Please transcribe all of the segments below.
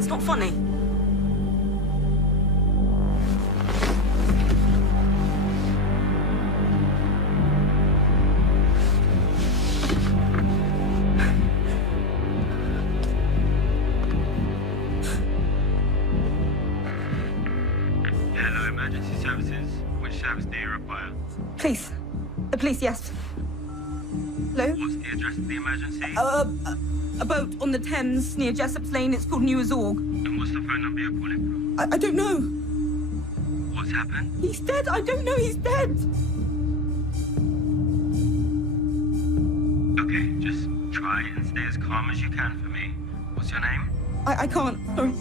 It's not funny. Hello, emergency services. Which service do you require? Police. The police, yes. Hello? What's the address of the emergency? A boat on the Thames near Jessop's Lane. It's called New Azorg. And what's the phone number you're calling from? I don't know. What's happened? He's dead. I don't know. He's dead. Okay, just try and stay as calm as you can for me. What's your name? I can't. Sorry.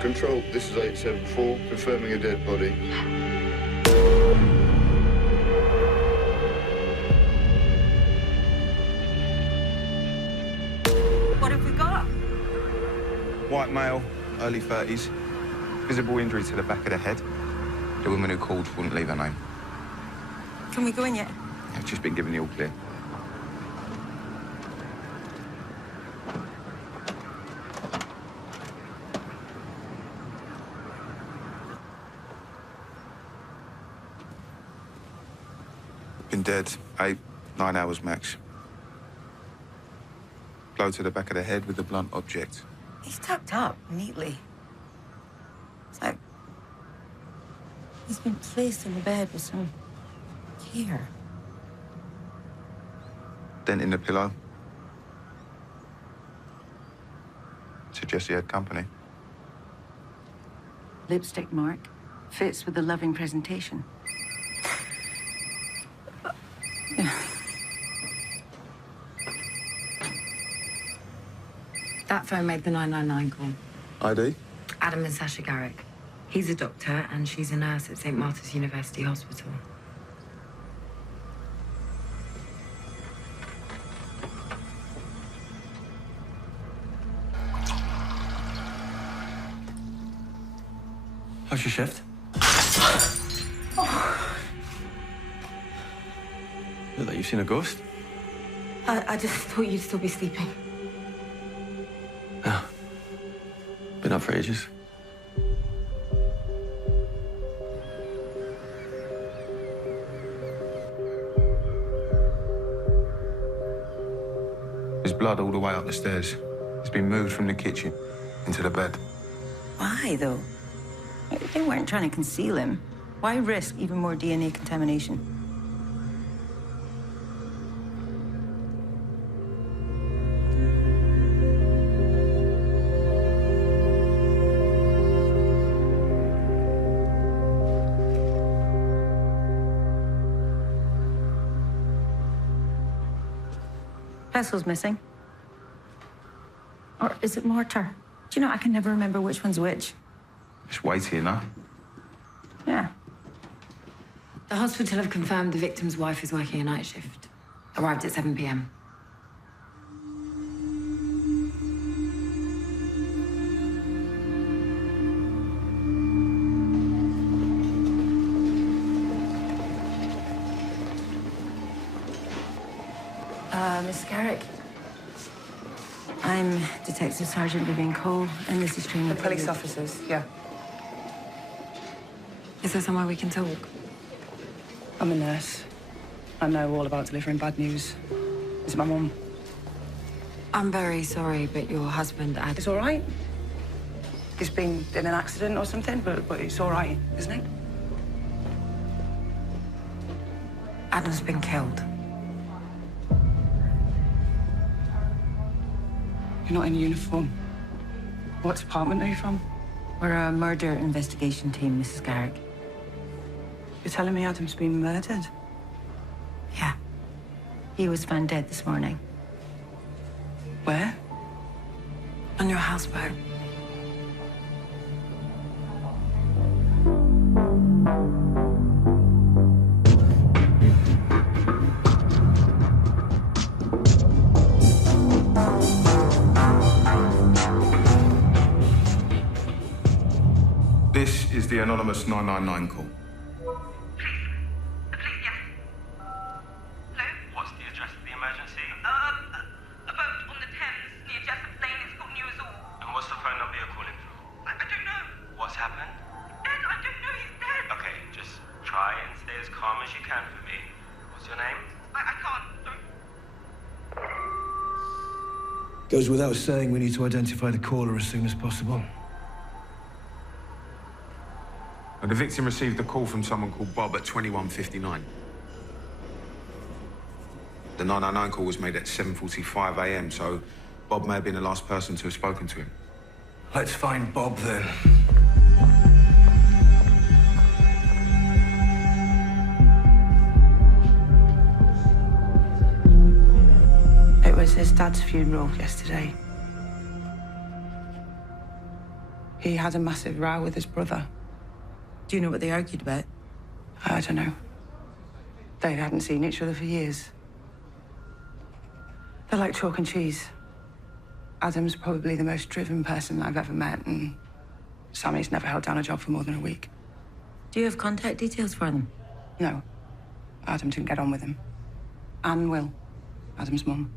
Control, this is 874, confirming a dead body. What have we got? White male, early 30s. Visible injury to the back of the head. The woman who called wouldn't leave her name. Can we go in yet? I've just been given the all clear. Been dead 8, 9 hours max. Blow to the back of the head with a blunt object. He's tucked up neatly. It's like he's been placed in the bed with some care. Dent in the pillow. Suggests he had company. Lipstick mark. Fits with the loving presentation. That phone made the 999 call. ID? Adam and Sasha Garrick. He's a doctor and she's a nurse at St. Martha's University Hospital. How's your shift? Look like you've seen a ghost. I just thought you'd still be sleeping. Yeah. Been up for ages. There's blood all the way up the stairs. It's been moved from the kitchen into the bed. Why, though? They weren't trying to conceal him. Why risk even more DNA contamination? Vessel's missing. Or is it mortar? Do you know, I can never remember which one's which. It's weighty enough. Yeah. The hospital have confirmed the victim's wife is working a night shift. Arrived at 7 p.m. Miss Garrick. I'm Detective Sergeant Vivian Cole, and this is training. The police officers, yeah. Is there somewhere we can talk? I'm a nurse. I know all about delivering bad news. It's my mum. I'm very sorry, but your husband, Adam... It's all right. He's been in an accident or something, but it's all right, isn't it? Adam's been killed. You're not in uniform. What department are you from? We're a murder investigation team, Mrs. Garrick. You're telling me Adam's been murdered? Yeah. He was found dead this morning. Where? On your houseboat. This is the anonymous 999 call. What's the address of the emergency? A boat on the Thames near Jessup Lane. It's got New Azul. And what's the phone number you're calling from? I don't know. What's happened? Dead. I don't know. He's dead. Okay, just try and stay as calm as you can for me. What's your name? I can't. Sorry. Goes without saying, we need to identify the caller as soon as possible. The victim received a call from someone called Bob at 21:59. The 999 call was made at 7:45 a.m., so Bob may have been the last person to have spoken to him. Let's find Bob then. It was his dad's funeral yesterday. He had a massive row with his brother. Do you know what they argued about? I don't know. They hadn't seen each other for years. They're like chalk and cheese. Adam's probably the most driven person I've ever met, and Sammy's never held down a job for more than a week. Do you have contact details for them? No. Adam didn't get on with him. Anne will. Adam's mum.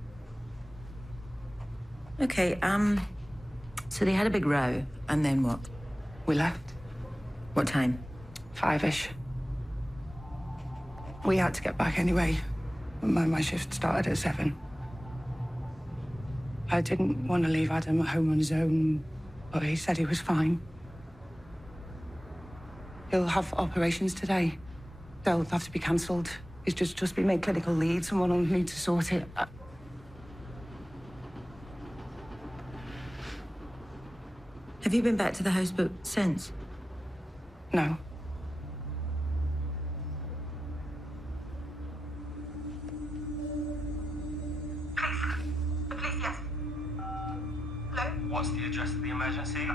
Okay, so they had a big row, and then what? We left. What time? 5-ish. We had to get back anyway. My shift started at 7. I didn't want to leave Adam at home on his own, but he said he was fine. He'll have operations today. They'll have to be cancelled. He's just been made clinical lead. Someone will need to sort it. Have you been back to the houseboat since? No. Police, yes. Hello? What's the address of the emergency? A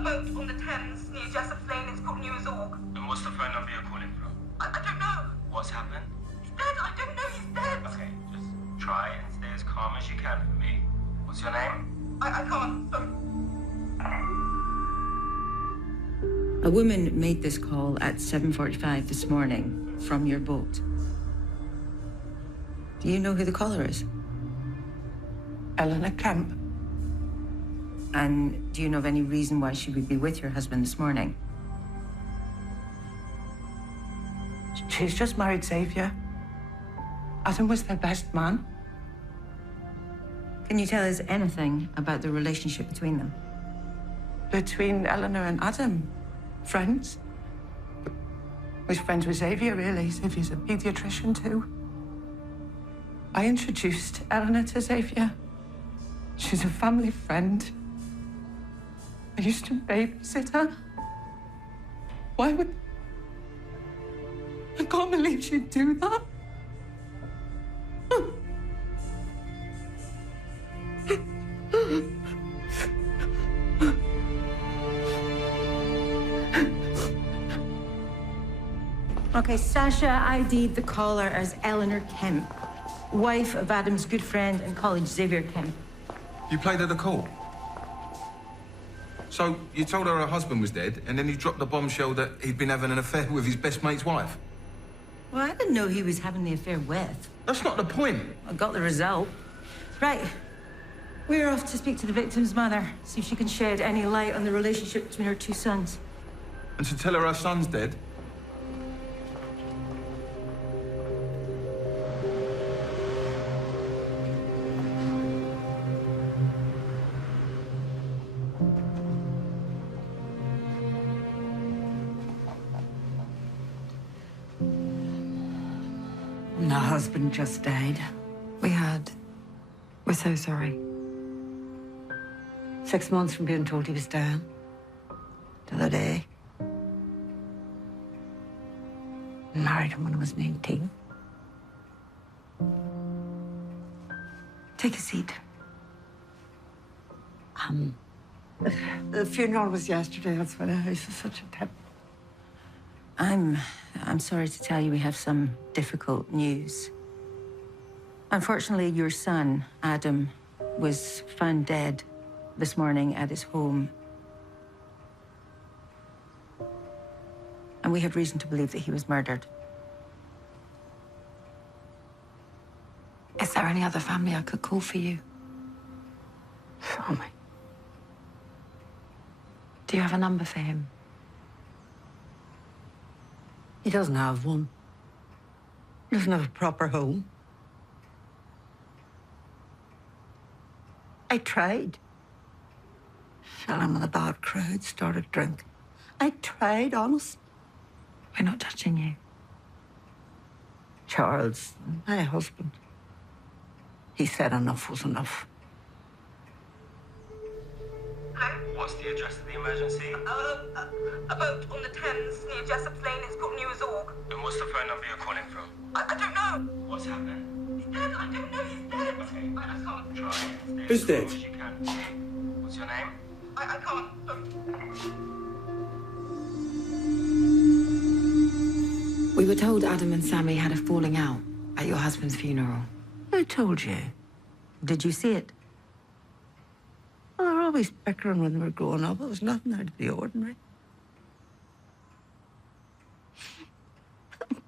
boat on the Thames near Jessup Lane. It's got New Azul. And what's the phone number you're calling from? I don't know. What's happened? He's dead. I don't know. He's dead. Okay, just try and stay as calm as you can for me. What's your name? I can't. Sorry. A woman made this call at 7:45 this morning from your boat. Do you know who the caller is? Eleanor Kemp. And do you know of any reason why she would be with your husband this morning? She's just married Xavier. Adam was their best man. Can you tell us anything about the relationship between them? Between Eleanor and Adam. Friends. Was friends with Xavier, really. Xavier's a pediatrician, too. I introduced Eleanor to Xavier. She's a family friend. I used to babysit her. Why would... I can't believe she'd do that. Okay, Sasha ID'd the caller as Eleanor Kemp, wife of Adam's good friend and colleague Xavier Kemp. You played her the call? So you told her husband was dead, and then you dropped the bombshell that he'd been having an affair with his best mate's wife? Well, I didn't know he was having the affair with. That's not the point. I got the result. Right. We're off to speak to the victim's mother, see if she can shed any light on the relationship between her two sons. And to tell her son's dead? My husband just died. We had. We're so sorry. 6 months from being told he was dead. To the day. Married him when I was 19. Take a seat. The funeral was yesterday. That's why the house is such a tip. I'm sorry to tell you we have some difficult news. Unfortunately, your son, Adam, was found dead this morning at his home. And we have reason to believe that he was murdered. Is there any other family I could call for you? Family. Do you have a number for him? He doesn't have one. He doesn't have a proper home. I tried. Fell in with a bad crowd, started drinking. I tried, honest. We're not judging you. Charles, my husband, he said enough was enough. What's the address of the emergency? A boat on the Thames near Jessop's Lane. It's called New Zorg. And what's the phone number you're calling from? I don't know. What's happened? He's dead. I don't know. He's dead. Okay. I can't. Try and stay Who's as dead? calm as you can. What's your name? I can't. We were told Adam and Sammy had a falling out at your husband's funeral. I told you. Did you see it? Well, they were always bickering when they were growing up. It was nothing out of the ordinary.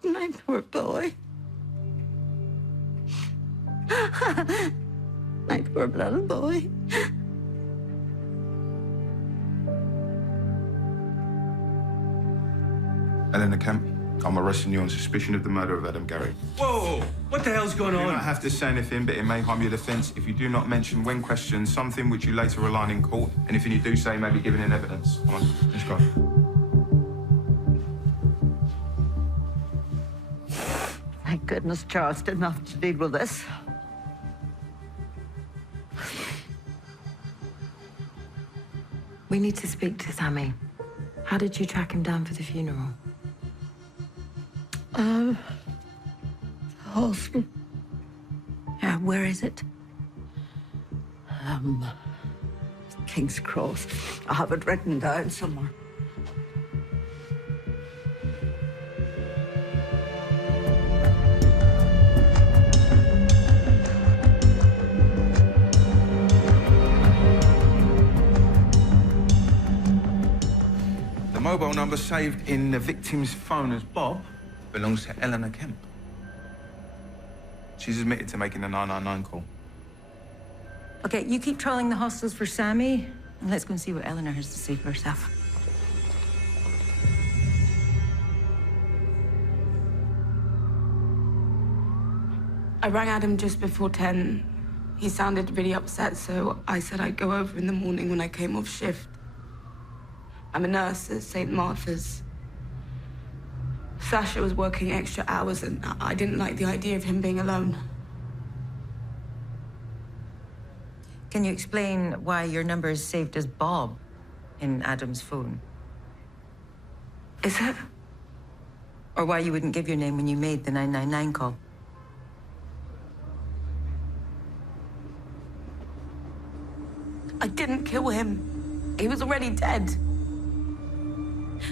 My poor boy. My poor little boy. Eleanor Kemp, I'm arresting you on suspicion of the murder of Adam Garrick. Whoa! What the hell's going You on? don't have to say anything, but it may harm your defence if you do not mention when questioned something which you later rely on in court. Anything you do say may be given in evidence. Come on, let's go. Thank goodness Charles didn't have to deal with this. We need to speak to Sammy. How did you track him down for the funeral? The hospital. Yeah, where is it? King's Cross. I have it written down somewhere. The mobile number saved in the victim's phone as Bob belongs to Eleanor Kemp. She's admitted to making the 999 call. Okay, you keep trolling the hostels for Sammy, and let's go and see what Eleanor has to say for herself. I rang Adam just before 10. He sounded really upset, so I said I'd go over in the morning when I came off shift. I'm a nurse at St. Martha's. Sasha was working extra hours, and I didn't like the idea of him being alone. Can you explain why your number is saved as Bob in Adam's phone? Is it? Or why you wouldn't give your name when you made the 999 call? I didn't kill him. He was already dead.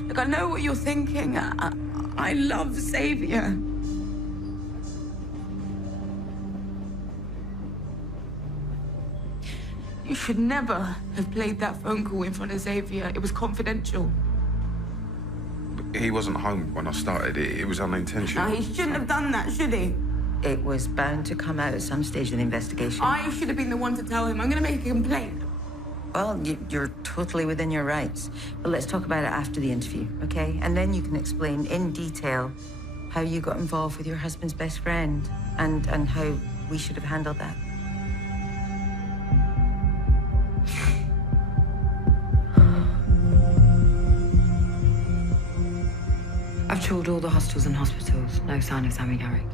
Look, I know what you're thinking. I love Xavier. You should never have played that phone call in front of Xavier. It was confidential. He wasn't home when I started. It was unintentional. Now, he shouldn't have done that, should he? It was bound to come out at some stage of the investigation. I should have been the one to tell him. I'm going to make a complaint. Well, you're totally within your rights. But let's talk about it after the interview, okay? And then you can explain in detail how you got involved with your husband's best friend and how we should have handled that. I've trawled all the hostels and hospitals. No sign of Sammy Garrick.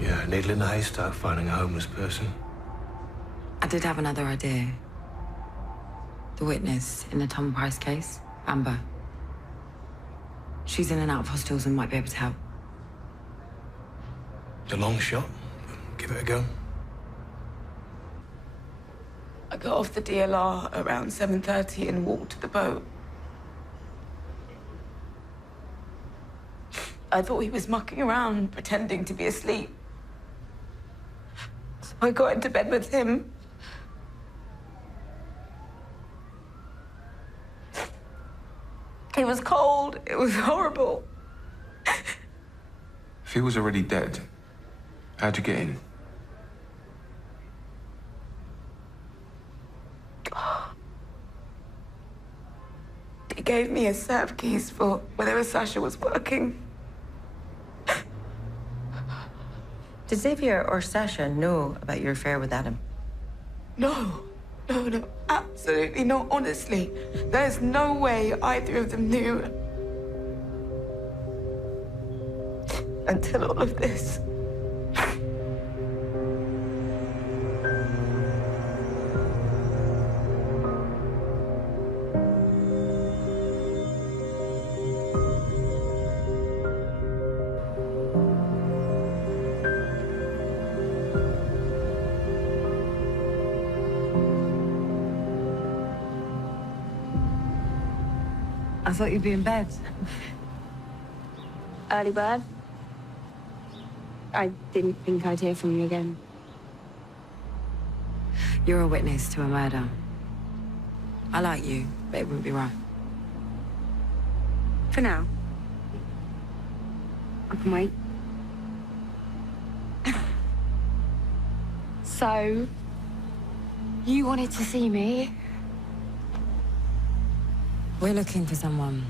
Yeah, needle in the haystack finding a homeless person. I did have another idea. The witness in the Tom Price case, Amber. She's in and out of hostels and might be able to help. It's a long shot. Give it a go. got off the DLR around 7:30 and walked to the boat. I thought he was mucking around, pretending to be asleep. So I got into bed with him. It was cold. It was horrible. If he was already dead, how'd you get in? He gave me a set of keys for whenever Sasha was working. Did Xavier or Sasha know about your affair with Adam? No, absolutely not, honestly. There's no way either of them knew. Until all of this. I thought you'd be in bed. Early bird. I didn't think I'd hear from you again. You're a witness to a murder. I like you, but it wouldn't be right. For now. I can wait. So, you wanted to see me? We're looking for someone.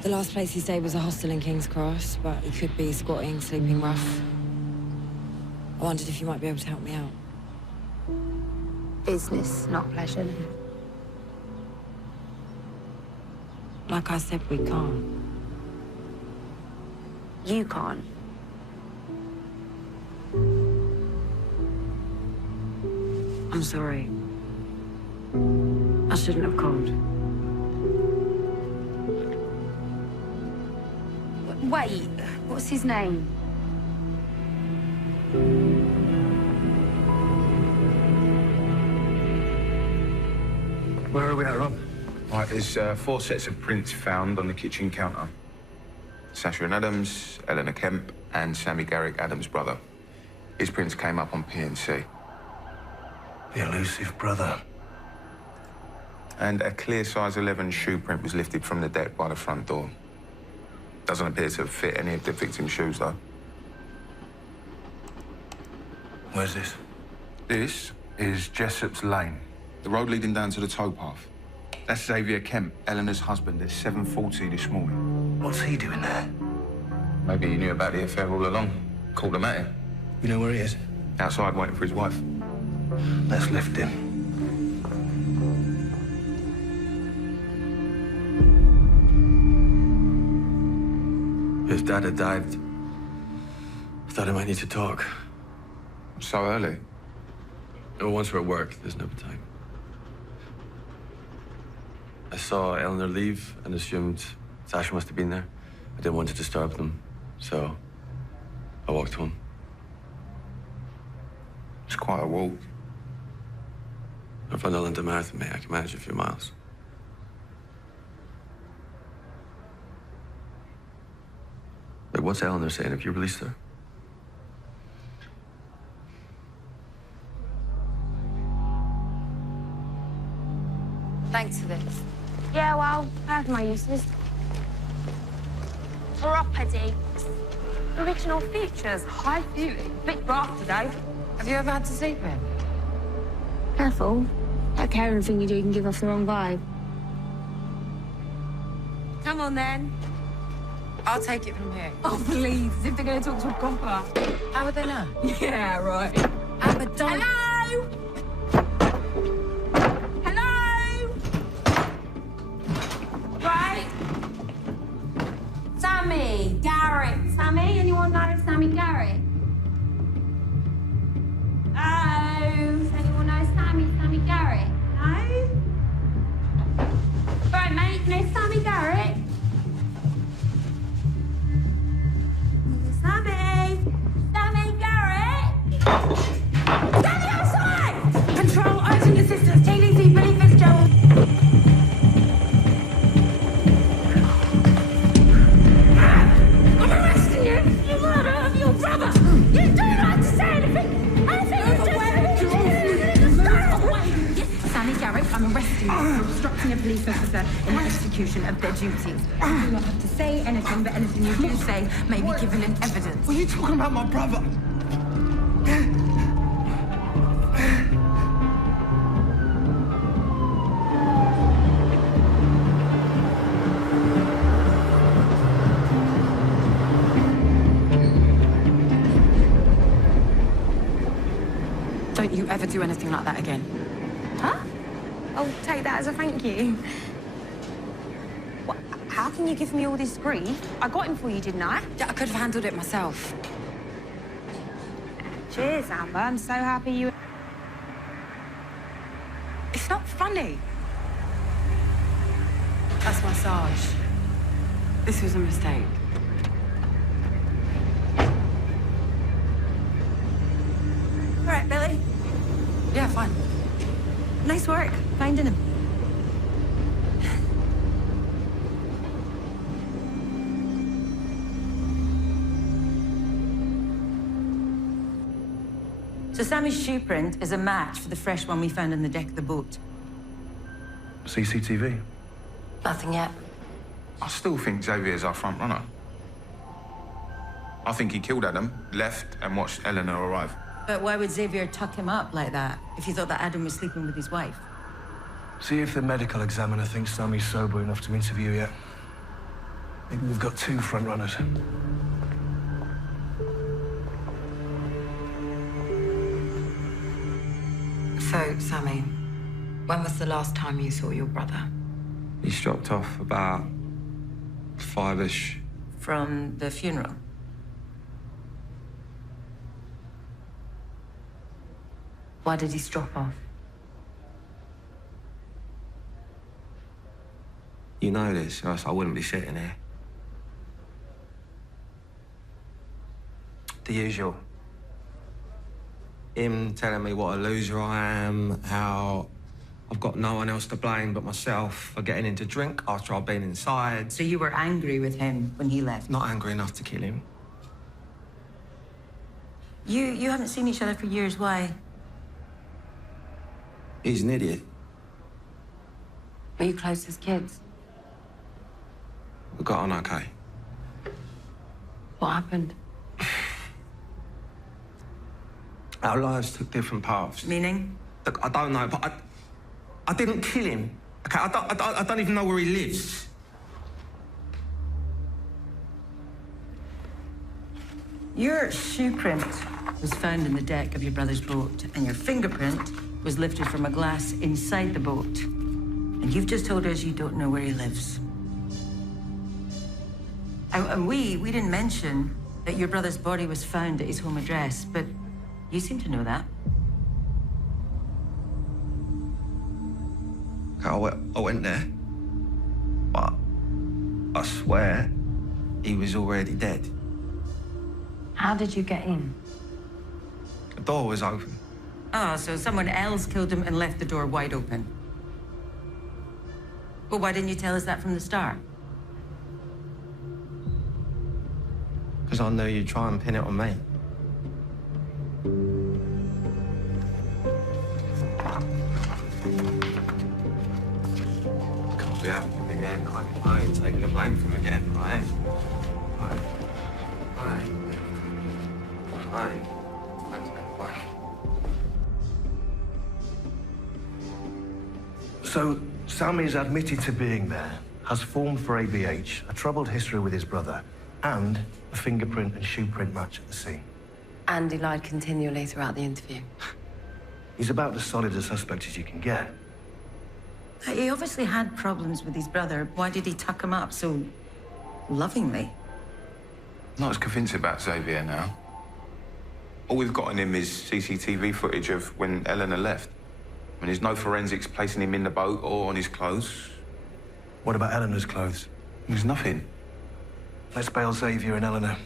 The last place he stayed was a hostel in King's Cross, but he could be squatting, sleeping rough. I wondered if you might be able to help me out. Business, not pleasure. Like I said, we can't. You can't. I'm sorry. I shouldn't have called. Wait, what's his name? Where are we at, Rob? Right, there's 4 sets of prints found on the kitchen counter. Sasha and Adams, Eleanor Kemp, and Sammy Garrick, Adams' brother. His prints came up on PNC. The elusive brother. And a clear size 11 shoe print was lifted from the deck by the front door. Doesn't appear to fit any of the victim's shoes, though. Where's this? This is Jessop's Lane, the road leading down to the towpath. That's Xavier Kemp, Eleanor's husband, at 7:40 this morning. What's he doing there? Maybe he knew about the affair all along. Called him at him. You know where he is? Outside waiting for his wife. Let's lift him. His dad had died. I thought I might need to talk. So early. Oh, once we're at work, there's no time. I saw Eleanor leave and assumed Sasha must have been there. I didn't want to disturb them, so I walked home. It's quite a walk. If I know Linda Marathon, mate, I can manage a few miles. Like, what's Eleanor saying? Have you released her? Thanks for this. Yeah, well, I have my uses. Property. Original features. High feeling. Bit rough today. Have you ever had to sleep in? Careful. That caring thing you do can give off the wrong vibe. Come on, then. I'll take it from here. Oh, please, as if they're going to talk to a copper. How would they know? Yeah, right. Amber, don't... Hello? Hello? Right. Sammy, Garrett. Sammy? Anyone know Sammy Garrett? Oh, does anyone know Sammy Garrett? No? Right, mate, you know Sammy Garrett? Sammy! Sammy Garrett! Sammy outside! police officer in the execution of their duties. You do not have to say anything, but anything you do say may be given in evidence. What are you talking about, my brother? Don't you ever do anything like that again. Huh? I'll take that as a thank you. What, how can you give me all this grief? I got him for you, didn't I? Yeah, I could have handled it myself. Cheers, Amber. I'm so happy you... It's not funny. That's my Sarge. This was a mistake. All right, Billy. Yeah, fine. Nice work finding him. So Sammy's shoe print is a match for the fresh one we found on the deck of the boat. CCTV? Nothing yet. I still think Xavier's our front runner. I think he killed Adam, left, and watched Eleanor arrive. But why would Xavier tuck him up like that if he thought that Adam was sleeping with his wife? See if the medical examiner thinks Sammy's sober enough to interview yet. Maybe we've got two front runners. So, Sammy, when was the last time you saw your brother? He's dropped off about 5-ish. From the funeral? Why did he drop off? You know this, or else I wouldn't be sitting here. The usual. Him telling me what a loser I am, how I've got no one else to blame but myself for getting into drink after I've been inside. So you were angry with him when he left? Not angry enough to kill him. You haven't seen each other for years, why? He's an idiot. Were you close as kids? We got on okay. What happened? Our lives took different paths. Meaning? Look, I don't know, but I didn't kill him. Okay, I don't even know where he lives. Your shoe print was found in the deck of your brother's boat, and your fingerprint was lifted from a glass inside the boat. And you've just told us you don't know where he lives. And we didn't mention that your brother's body was found at his home address, but you seem to know that. I went there, but I swear he was already dead. How did you get in? The door was open. Oh, so someone else killed him and left the door wide open. Well, why didn't you tell us that from the start? Because I knew you'd try and pin it on me. Can't be happening again. I ain't taking the blame for him again. I ain't. I ain't taking the blame. So, Sammy's admitted to being there, has formed for ABH, a troubled history with his brother, and a fingerprint and shoe print match at the scene. And he lied continually throughout the interview. He's about as solid a suspect as you can get. He obviously had problems with his brother. Why did he tuck him up so lovingly? Not as convinced about Xavier now. All we've got on him is CCTV footage of when Eleanor left. I mean, there's no forensics placing him in the boat or on his clothes. What about Eleanor's clothes? There's nothing. Let's bail Xavier and Eleanor.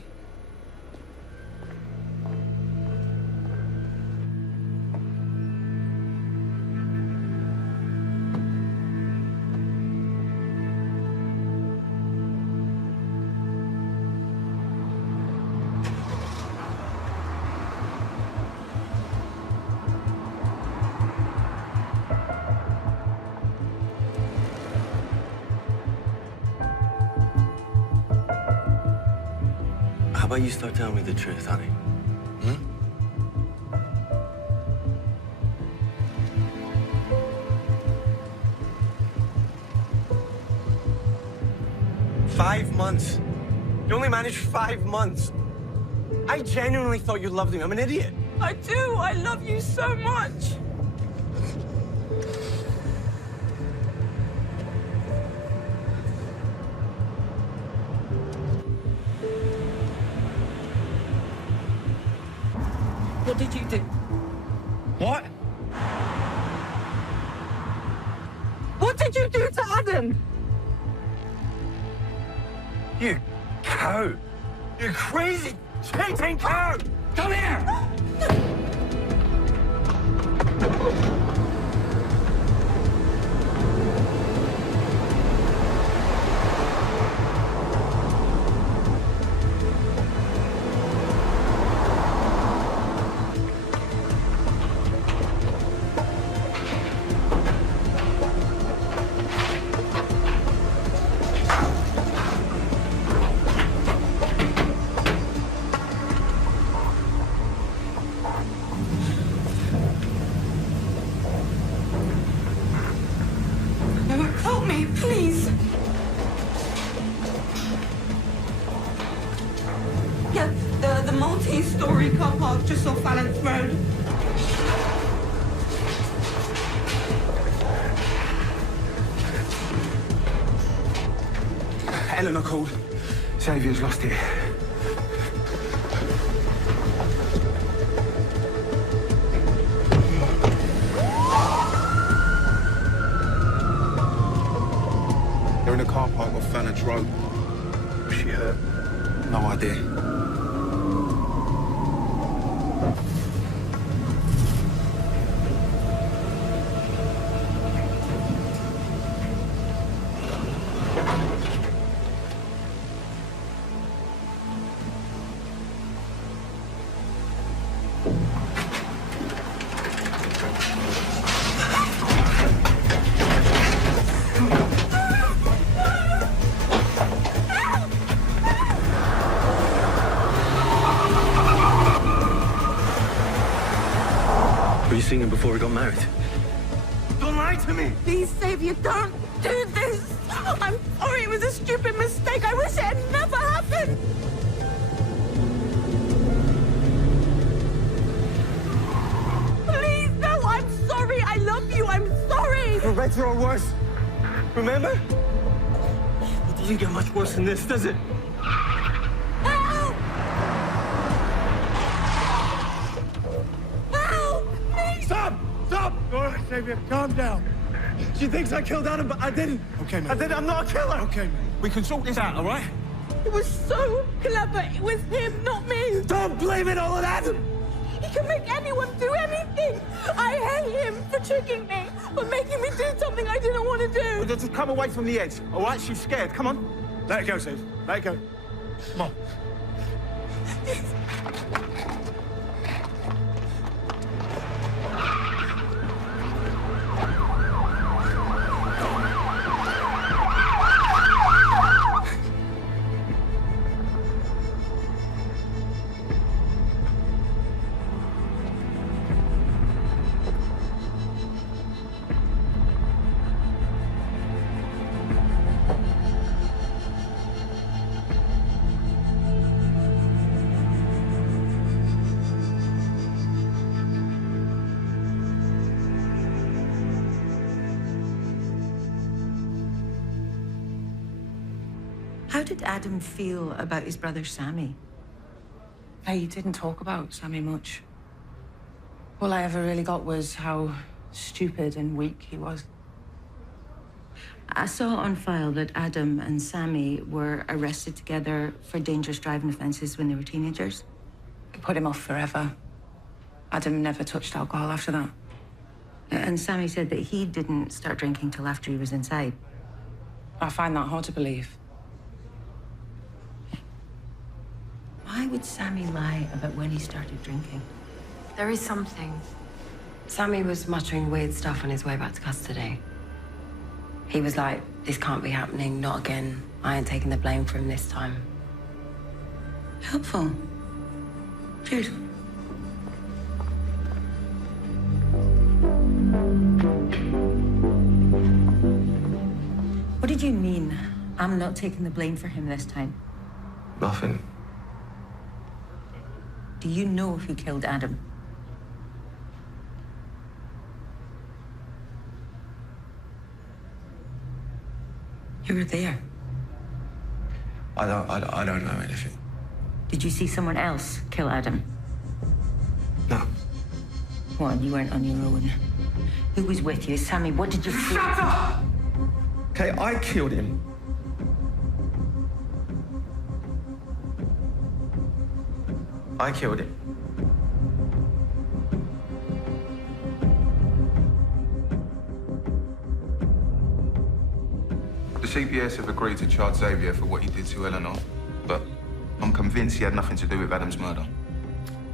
about you start telling me the truth, honey? Hmm? 5 months. You only managed 5 months. I genuinely thought you loved him. I'm an idiot. I do. I love you so much. What did you do? What? What did you do to Adam? You cow! You crazy, cheating cow! Come here! Help me, please. Yeah, the multi-story car park just off Valence Road. Eleanor called. Xavier's lost it. They're in a car park off Valence Road. Was she hurt? No idea. Were you seeing him before we got married? Don't lie to me! Please, Xavier, don't do this. I'm sorry, it was a stupid mistake. I wish it had never happened. Please, no, I'm sorry. I love you. I'm sorry. For better or worse. Remember? It doesn't get much worse than this, does it? Help! Help! Please! Stop! Stop! All right, Xavier, calm down. She thinks I killed Adam, but I didn't. Okay, man. I didn't. I'm not a killer. Okay, man. We can sort this out, all right? It was so clever. It was him, not me. Don't blame it all on Adam! He can make anyone do anything. I hate him for tricking me, for making me do something I didn't want to do. Just come away from the edge, all right? She's scared. Come on. Let it go, Steve. Let it go. Come on. How did Adam feel about his brother Sammy? He didn't talk about Sammy much. All I ever really got was how stupid and weak he was. I saw on file that Adam and Sammy were arrested together for dangerous driving offences when they were teenagers. It put him off forever. Adam never touched alcohol after that. And Sammy said that he didn't start drinking till after he was inside. I find that hard to believe. Why would Sammy lie about when he started drinking? There is something. Sammy was muttering weird stuff on his way back to custody. He was like, this can't be happening, not again. I ain't taking the blame for him this time. Helpful. Cheers. What did you mean? I'm not taking the blame for him this time. Nothing. Do you know who killed Adam? You were there. I don't know anything. Did you see someone else kill Adam? No. What, you weren't on your own? Who was with you? Sammy, what did you see? Shut up! Okay, I killed him. I killed him. The CPS have agreed to charge Xavier for what he did to Eleanor, but I'm convinced he had nothing to do with Adam's murder.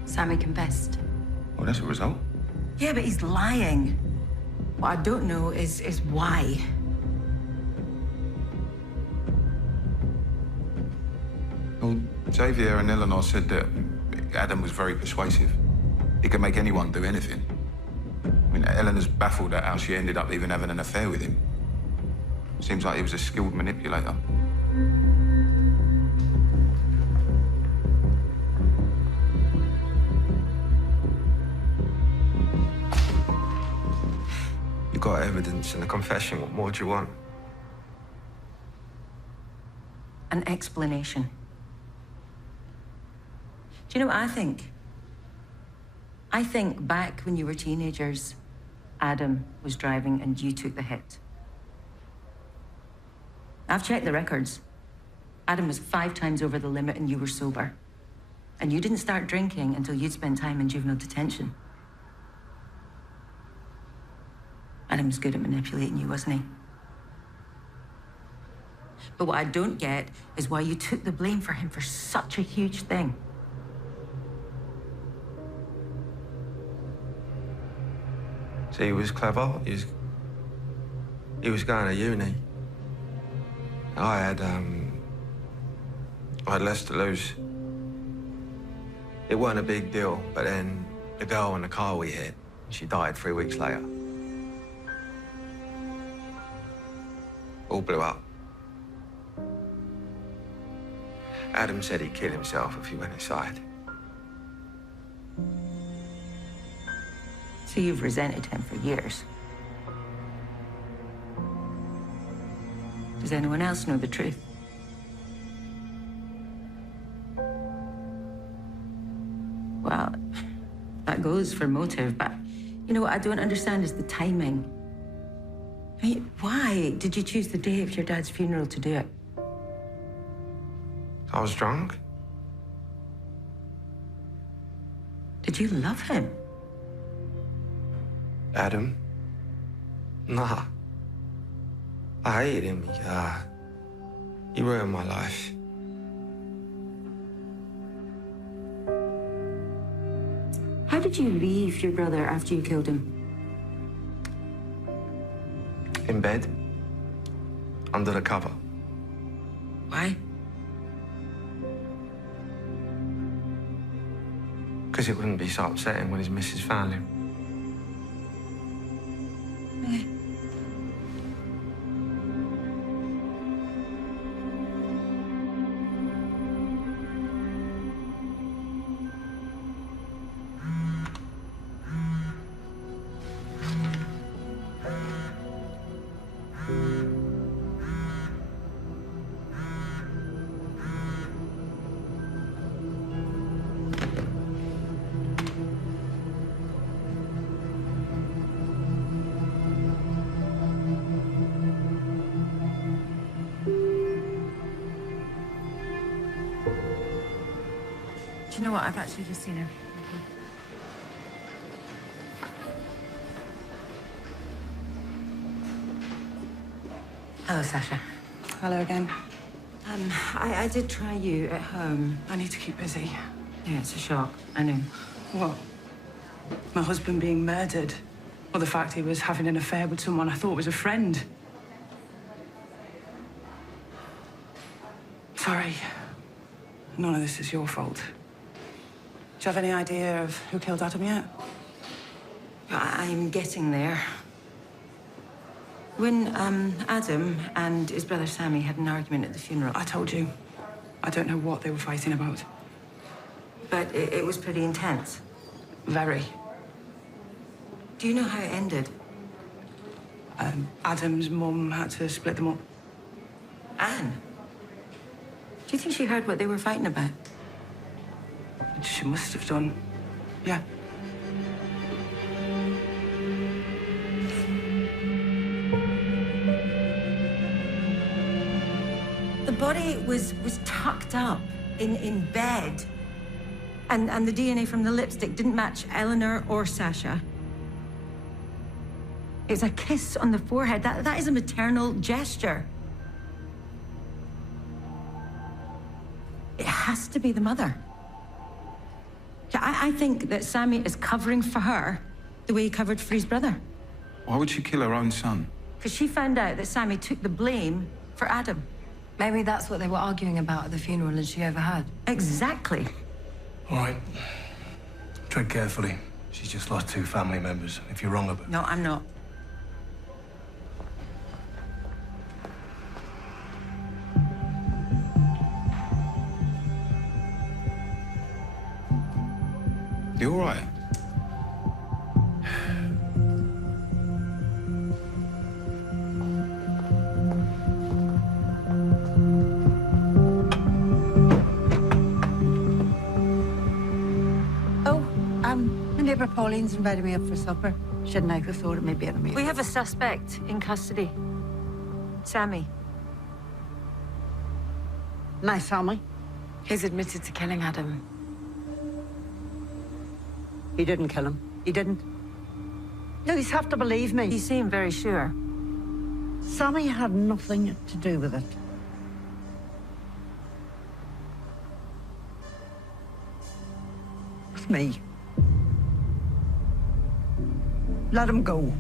Sammy confessed. Well, that's a result. Yeah, but he's lying. What I don't know is why. Well, Xavier and Eleanor said that Adam was very persuasive. He could make anyone do anything. I mean, Eleanor's baffled at how she ended up even having an affair with him. Seems like he was a skilled manipulator. You got evidence and a confession. What more do you want? An explanation. Do you know what I think? I think back when you were teenagers, Adam was driving and you took the hit. I've checked the records. Adam was 5 times over the limit and you were sober. And you didn't start drinking until you'd spent time in juvenile detention. Adam was good at manipulating you, wasn't he? But what I don't get is why you took the blame for him for such a huge thing. See, he was clever. He was going to uni. I had less to lose. It wasn't a big deal, but then the girl in the car we hit, she died 3 weeks later. All blew up. Adam said he'd kill himself if he went inside. So you've resented him for years. Does anyone else know the truth? Well, that goes for motive, but you know what I don't understand is the timing. I mean, why did you choose the day of your dad's funeral to do it? I was drunk. Did you love him? Adam? Nah. I hated him. He ruined my life. How did you leave your brother after you killed him? In bed. Under the cover. Why? Because it wouldn't be so upsetting when his missus found him. Do you know what? I've actually just seen her. Hello, Sasha. Hello again. I did try you at home. I need to keep busy. Yeah, it's a shock. I know. What? My husband being murdered? Or the fact he was having an affair with someone I thought was a friend? Sorry. None of this is your fault. Do you have any idea of who killed Adam yet? I'm getting there. When Adam and his brother Sammy had an argument at the funeral... I told you. I don't know what they were fighting about. But it was pretty intense. Very. Do you know how it ended? Adam's mum had to split them up. Anne? Do you think she heard what they were fighting about? She must have done. Yeah. The body was tucked up in bed. And the DNA from the lipstick didn't match Eleanor or Sasha. It's a kiss on the forehead. That is a maternal gesture. It has to be the mother. I think that Sammy is covering for her the way he covered for his brother. Why would she kill her own son? Because she found out that Sammy took the blame for Adam. Maybe that's what they were arguing about at the funeral and she overheard. Exactly. All right. Tread carefully. She's just lost 2 family members. If you're wrong about... No, I'm not. You all right? My neighbour Pauline's invited me up for supper. Shouldn't I have thought it may be in a meeting? We have a suspect in custody. Sammy. My Sammy? He's admitted to killing Adam. He didn't kill him. He didn't. You have to believe me. You seem very sure. Sammy had nothing to do with it. It was me. Let him go.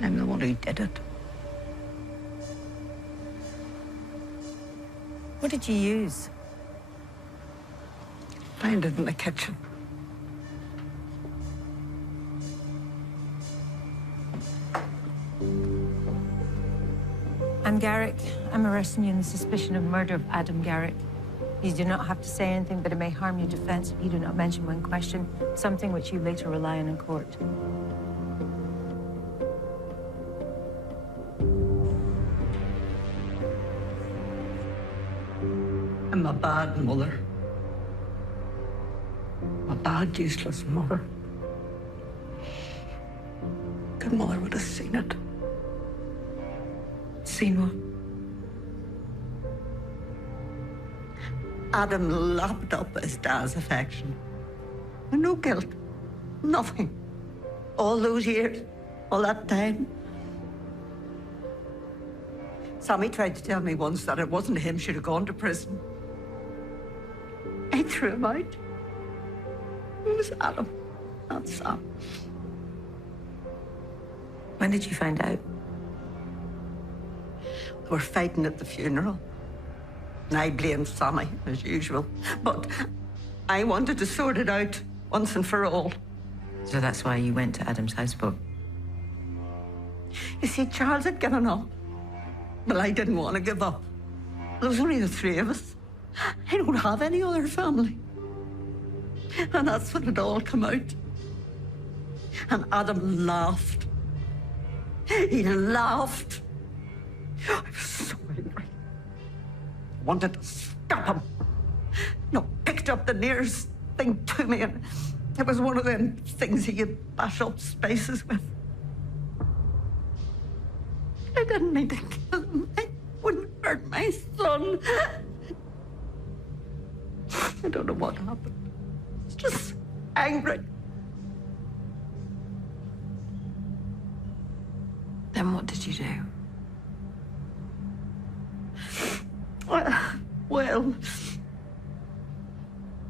I'm the one who did it. What did you use? Found it in the kitchen. I'm Garrick. I'm arresting you on the suspicion of murder of Adam Garrick. You do not have to say anything, but it may harm your defense if you do not mention when questioned, something which you later rely on in court. I'm a bad mother. A bad, useless mother. Good mother would have seen it. Seen what? Adam lapped up his dad's affection. And no guilt. Nothing. All those years, all that time. Sammy tried to tell me once that it wasn't him should have gone to prison. I threw him out. It was Adam, not Sam. When did you find out? They were fighting at the funeral. And I blamed Sammy, as usual. But I wanted to sort it out once and for all. So that's why you went to Adam's houseboat? You see, Charles had given up. Well, I didn't want to give up. There was only the 3 of us. I don't have any other family. And that's when it all came out. And Adam laughed. He laughed. I was so angry. I wanted to stop him. No, picked up the nearest thing to me, and it was one of them things he could bash up spaces with. I didn't mean to kill him. I wouldn't hurt my son. I don't know what happened. I was just angry. Then what did you do? Well,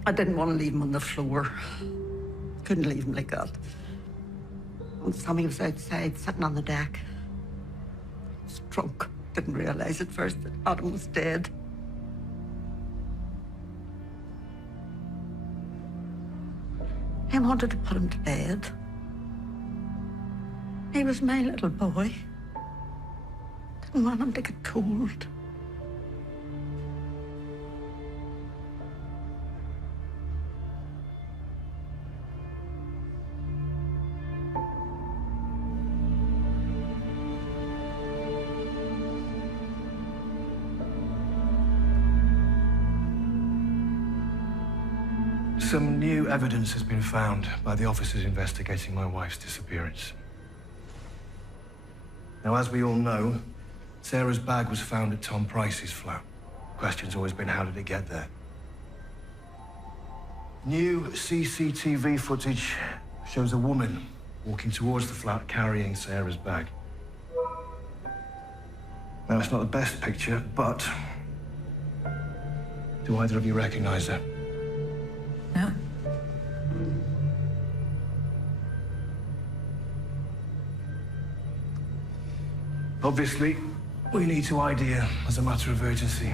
I didn't want to leave him on the floor. Couldn't leave him like that. When Sammy was outside, sitting on the deck. He was drunk. Didn't realize at first that Adam was dead. I wanted to put him to bed. He was my little boy. Didn't want him to get cold. Some new evidence has been found by the officers investigating my wife's disappearance. Now, as we all know, Sarah's bag was found at Tom Price's flat. Question's always been, how did it get there? New CCTV footage shows a woman walking towards the flat carrying Sarah's bag. Now, it's not the best picture, but do either of you recognize her? No. Obviously, we need to ID her as a matter of urgency.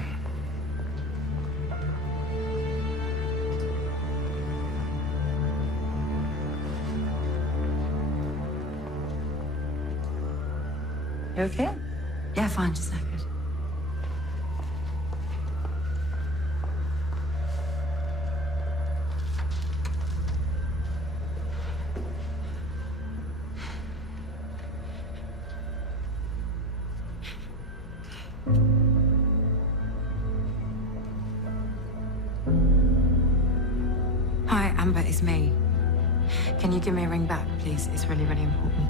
You okay? Yeah, fine, just a second. Hi, Amber, it's me. Can you give me a ring back, please? It's really, really important.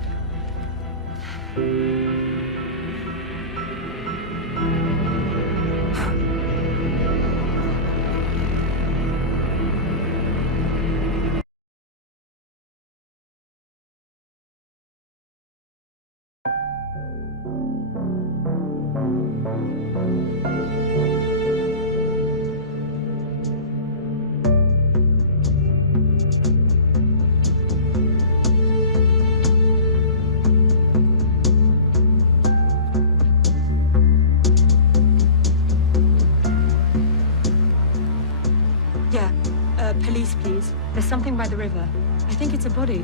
Police, please. There's something by the river. I think it's a body.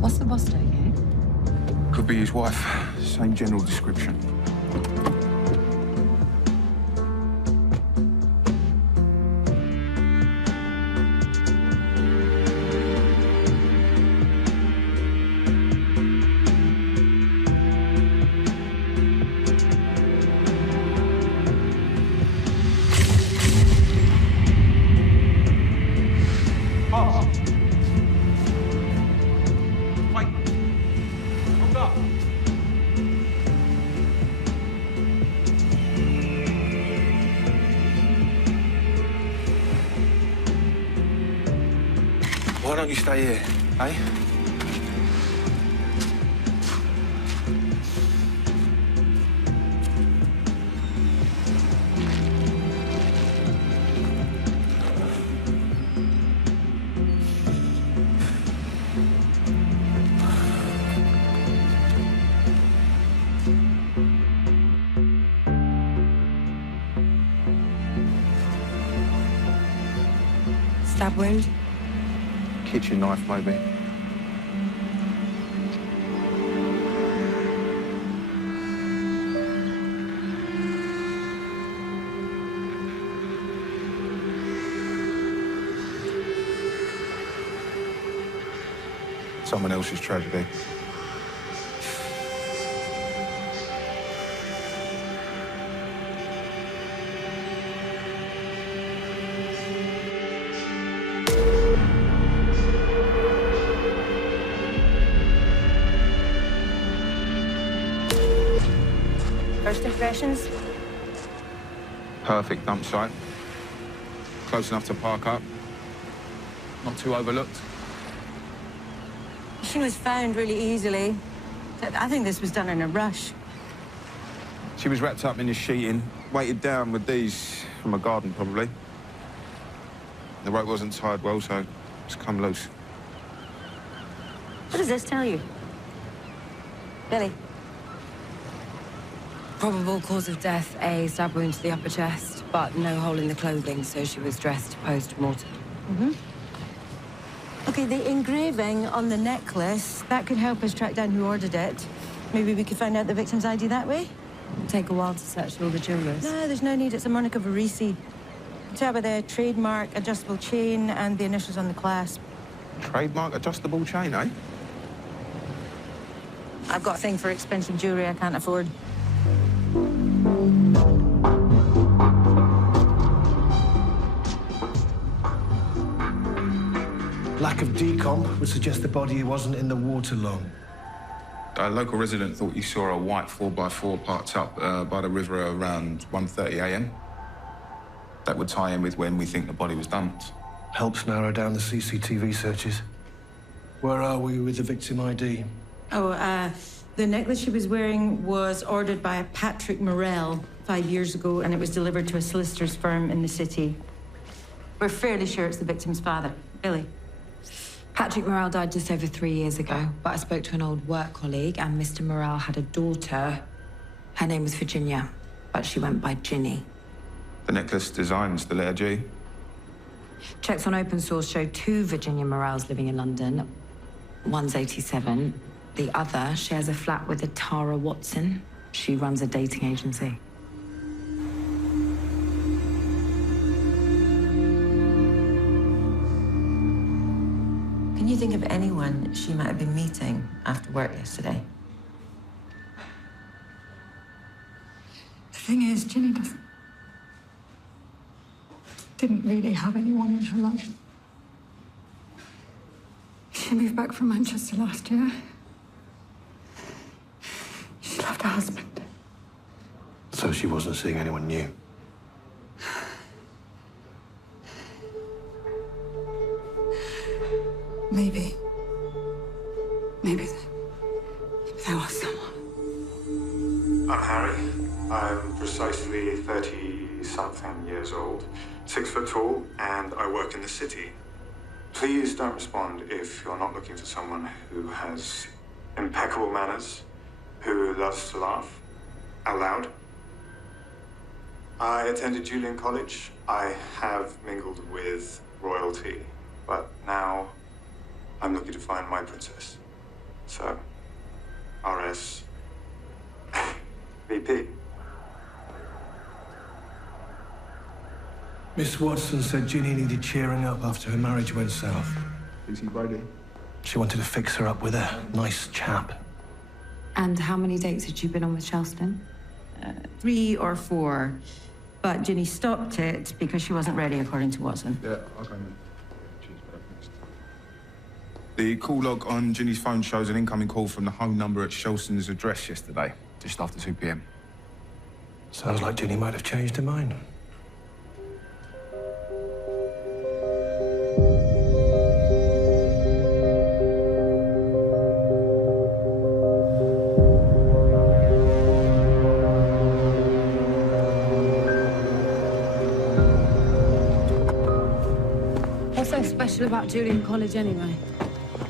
What's the boss doing here? Could be his wife. Same general description. Why don't you stay here, eh? Stab wound? Kitchen knife, maybe. Someone else's tragedy. First impressions? Perfect dump site. Close enough to park up. Not too overlooked. She was found really easily. I think this was done in a rush. She was wrapped up in this sheeting, weighted down with these from a garden, probably. The rope wasn't tied well, so it's come loose. What does this tell you? Billy? Probable cause of death, a stab wound to the upper chest. but no hole in the clothing, so she was dressed post-mortem. Okay, the engraving on the necklace, that could help us track down who ordered it. Maybe we could find out the victim's ID that way? It'll take a while to search all the jewelers. No, there's no need. It's a Monica Verisi. Tell by the trademark, adjustable chain, and the initials on the clasp. Trademark adjustable chain, eh? I've got a thing for expensive jewelry I can't afford. Lack of decomp would suggest the body wasn't in the water long. A local resident thought he saw a white 4x4 parked up by the river around 1:30 a.m. That would tie in with when we think the body was dumped. Helps narrow down the CCTV searches. Where are we with the victim ID? Oh, the necklace she was wearing was ordered by a Patrick Morell 5 years ago, and it was delivered to a solicitor's firm in the city. We're fairly sure it's the victim's father, Billy. Patrick Morell died just over 3 years ago, but I spoke to an old work colleague, and Mr. Morell had a daughter. Her name was Virginia, but she went by Ginny. The necklace designs the letter G. Checks on open source show 2 Virginia Morells living in London. One's 87. The other shares a flat with a Tara Watson. She runs a dating agency. Can you think of anyone she might have been meeting after work yesterday? The thing is, Ginny didn't really have anyone in her life. She moved back from Manchester last year. She left her husband. So she wasn't seeing anyone new. Maybe there was someone. I'm Harry. I'm precisely 30-something years old, 6 foot tall, and I work in the city. Please don't respond if you're not looking for someone who has impeccable manners, who loves to laugh out loud. I attended Julian College. I have mingled with royalty, but now I'm looking to find my princess. So, RS VP. Miss Watson said Ginny needed cheering up after her marriage went south. Is he Brady? She wanted to fix her up with a nice chap. And how many dates had you been on with Shelston? 3 or 4. But Ginny stopped it because she wasn't ready, according to Watson. Yeah, okay, mate. Cheers, next. The call log on Ginny's phone shows an incoming call from the home number at Shelston's address yesterday, just after 2 p.m. Sounds like Ginny might have changed her mind. What's so special about Julian College anyway?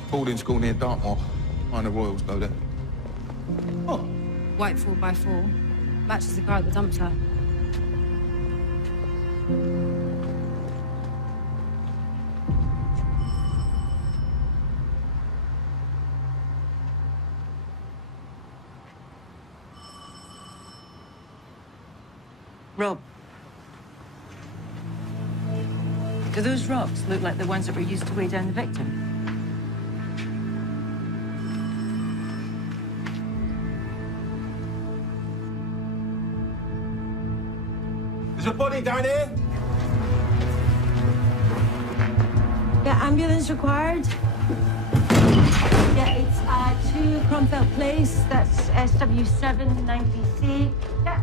Boarding school near Dartmoor. Minor Royals go there. Oh. White 4x4. Matches the car at the dump site. Rob. Do those rocks look like the ones that were used to weigh down the victim? There's a body down here. Yeah, ambulance required. Yeah, it's 2 Cromfeld Place. That's SW790C. Yeah.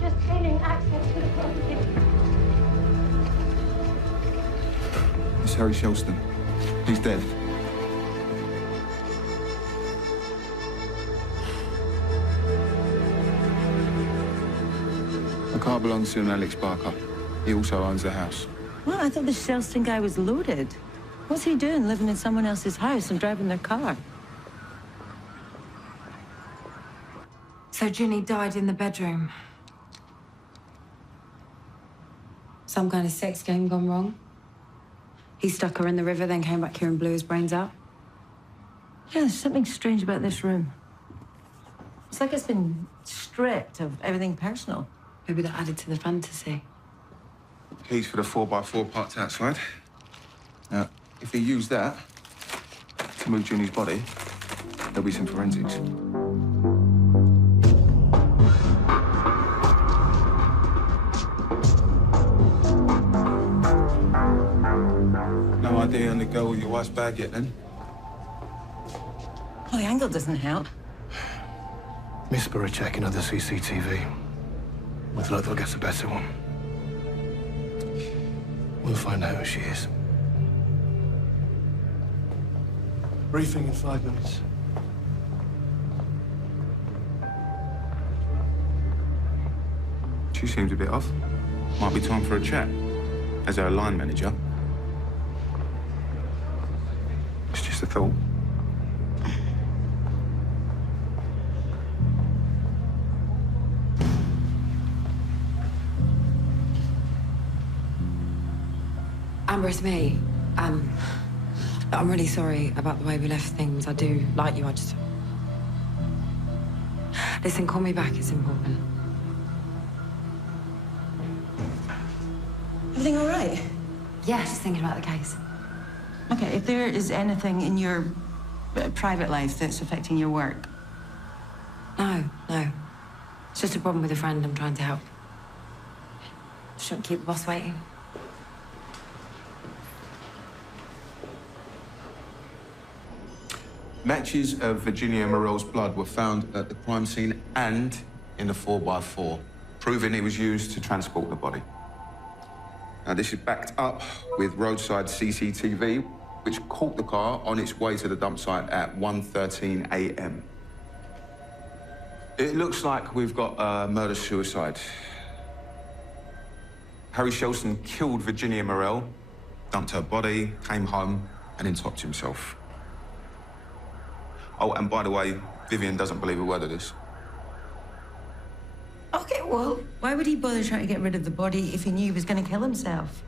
Just gaining access to the property. It's Harry Shelston. He's dead. The car belongs to an Alex Barker. He also owns the house. Well, I thought the Shelston guy was loaded. What's he doing, living in someone else's house and driving their car? So Ginny died in the bedroom. Some kind of sex game gone wrong. He stuck her in the river, then came back here and blew his brains out. Yeah, there's something strange about this room. It's like it's been stripped of everything personal. Maybe that added to the fantasy. Keys for the 4x4 parked outside. Now, if he used that to move Ginny's body, there'll be some forensics. No idea on the girl with your wife's bag yet, then? Well, the angle doesn't help. Miss check another CCTV. With luck, they'll get a better one. We'll find out who she is. Briefing in 5 minutes. She seems a bit off. Might be time for a chat. As our line manager. It's just a thought. Amber, it's me. I'm really sorry about the way we left things. I do like you, I just... Listen, call me back, it's important. Everything all right? Yeah, just thinking about the case. Okay, if there is anything in your private life that's affecting your work. No. It's just a problem with a friend I'm trying to help. Shouldn't keep the boss waiting. Matches of Virginia Morell's blood were found at the crime scene and in the 4x4, proving it was used to transport the body. Now, this is backed up with roadside CCTV, which caught the car on its way to the dump site at 1:13 a.m. It looks like we've got a murder-suicide. Harry Shelton killed Virginia Morell, dumped her body, came home, and then topped himself. Oh, and by the way, Vivian doesn't believe a word of this. Okay, well, why would he bother trying to get rid of the body if he knew he was going to kill himself?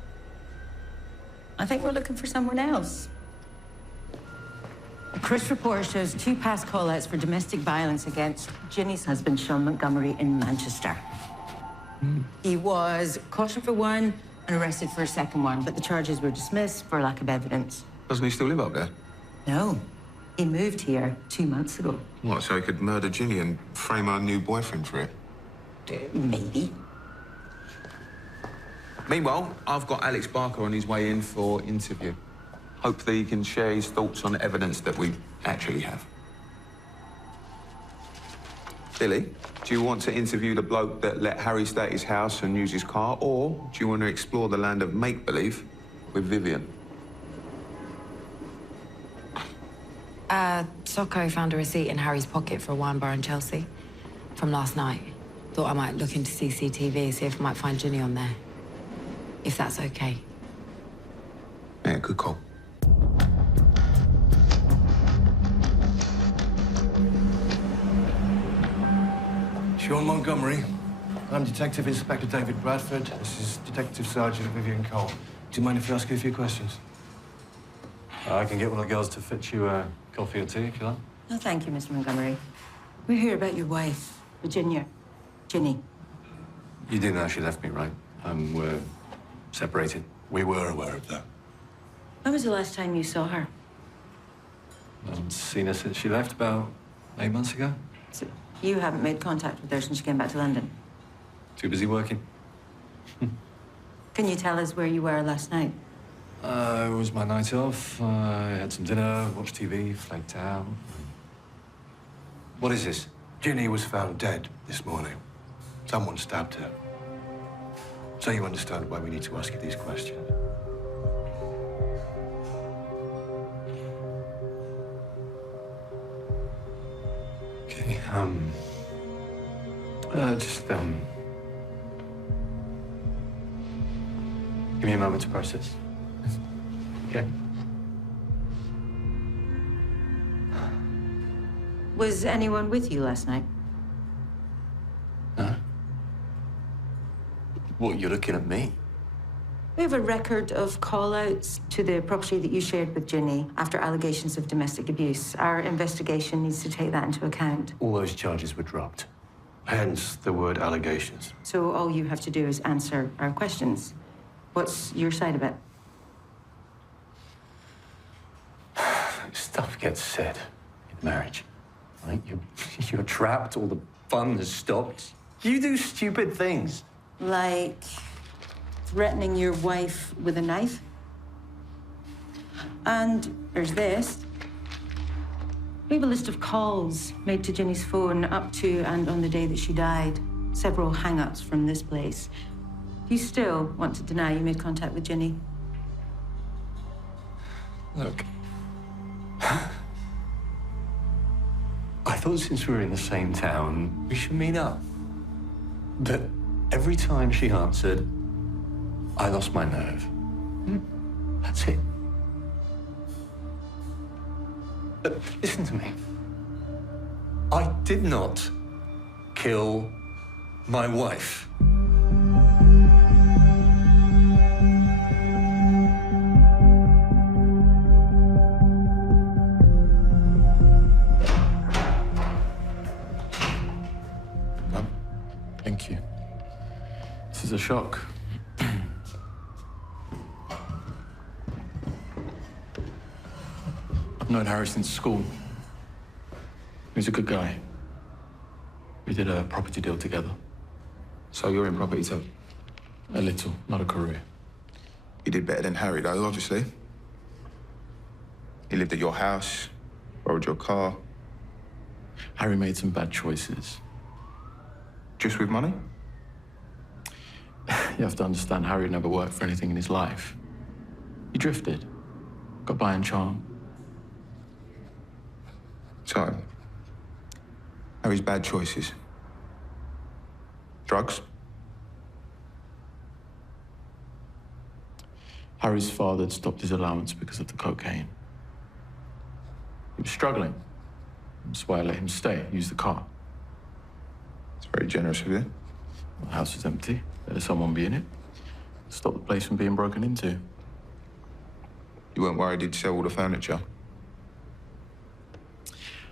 I think we're looking for someone else. A Chris report shows 2 past call-outs for domestic violence against Ginny's husband, Sean Montgomery, in Manchester. He was cautioned for one and arrested for a second one, but the charges were dismissed for lack of evidence. Doesn't he still live up there? No. He moved here 2 months ago. What, so he could murder Ginny and frame her new boyfriend for it? Maybe. Meanwhile, I've got Alex Barker on his way in for interview. Hopefully he can share his thoughts on the evidence that we actually have. Billy, do you want to interview the bloke that let Harry stay at his house and use his car, or do you want to explore the land of make-believe with Vivian? Socko found a receipt in Harry's pocket for a wine bar in Chelsea from last night. Thought I might look into CCTV, see if I might find Ginny on there. If that's okay. Yeah, good call. Sean Montgomery. I'm Detective Inspector David Bradford. This is Detective Sergeant Vivian Cole. Do you mind if I ask you a few questions? I can get one of the girls to fetch you a coffee or tea if you like. No, thank you, Mr. Montgomery. We're here about your wife, Virginia. Ginny. You do know she left me, right? We're separated. We were aware of that. When was the last time you saw her? I haven't seen her since she left about 8 months ago. So you haven't made contact with her since she came back to London? Too busy working. Can you tell us where you were last night? It was my night off. I had some dinner, watched TV, flaked out. What is this? Ginny was found dead this morning. Someone stabbed her. So you understand why we need to ask you these questions. Okay, give me a moment to process. Okay. Was anyone with you last night? No. What, you're looking at me? We have a record of call-outs to the property that you shared with Ginny after allegations of domestic abuse. Our investigation needs to take that into account. All those charges were dropped. Hence the word allegations. So all you have to do is answer our questions. What's your side of it? Stuff gets said in marriage. Right? You're trapped, all the fun has stopped. You do stupid things. Like threatening your wife with a knife? And there's this. We have a list of calls made to Ginny's phone up to and on the day that she died. Several hang-ups from this place. Do you still want to deny you made contact with Ginny? Look. I thought since we were in the same town, we should meet up. But every time she answered, I lost my nerve. That's it. But listen to me. I did not kill my wife. Thank you. This is a shock. I've known Harry since school. He's a good guy. We did a property deal together. So you're in property too? A little, not a career. You did better than Harry, though, obviously. He lived at your house, borrowed your car. Harry made some bad choices. Just with money? You have to understand, Harry never worked for anything in his life. He drifted, got by in charm. So, Harry's bad choices. Drugs? Harry's father had stopped his allowance because of the cocaine. He was struggling. That's why I let him stay, use the car. It's very generous of you. The house was empty. Let someone be in it. Stop the place from being broken into. You weren't worried he'd sell all the furniture?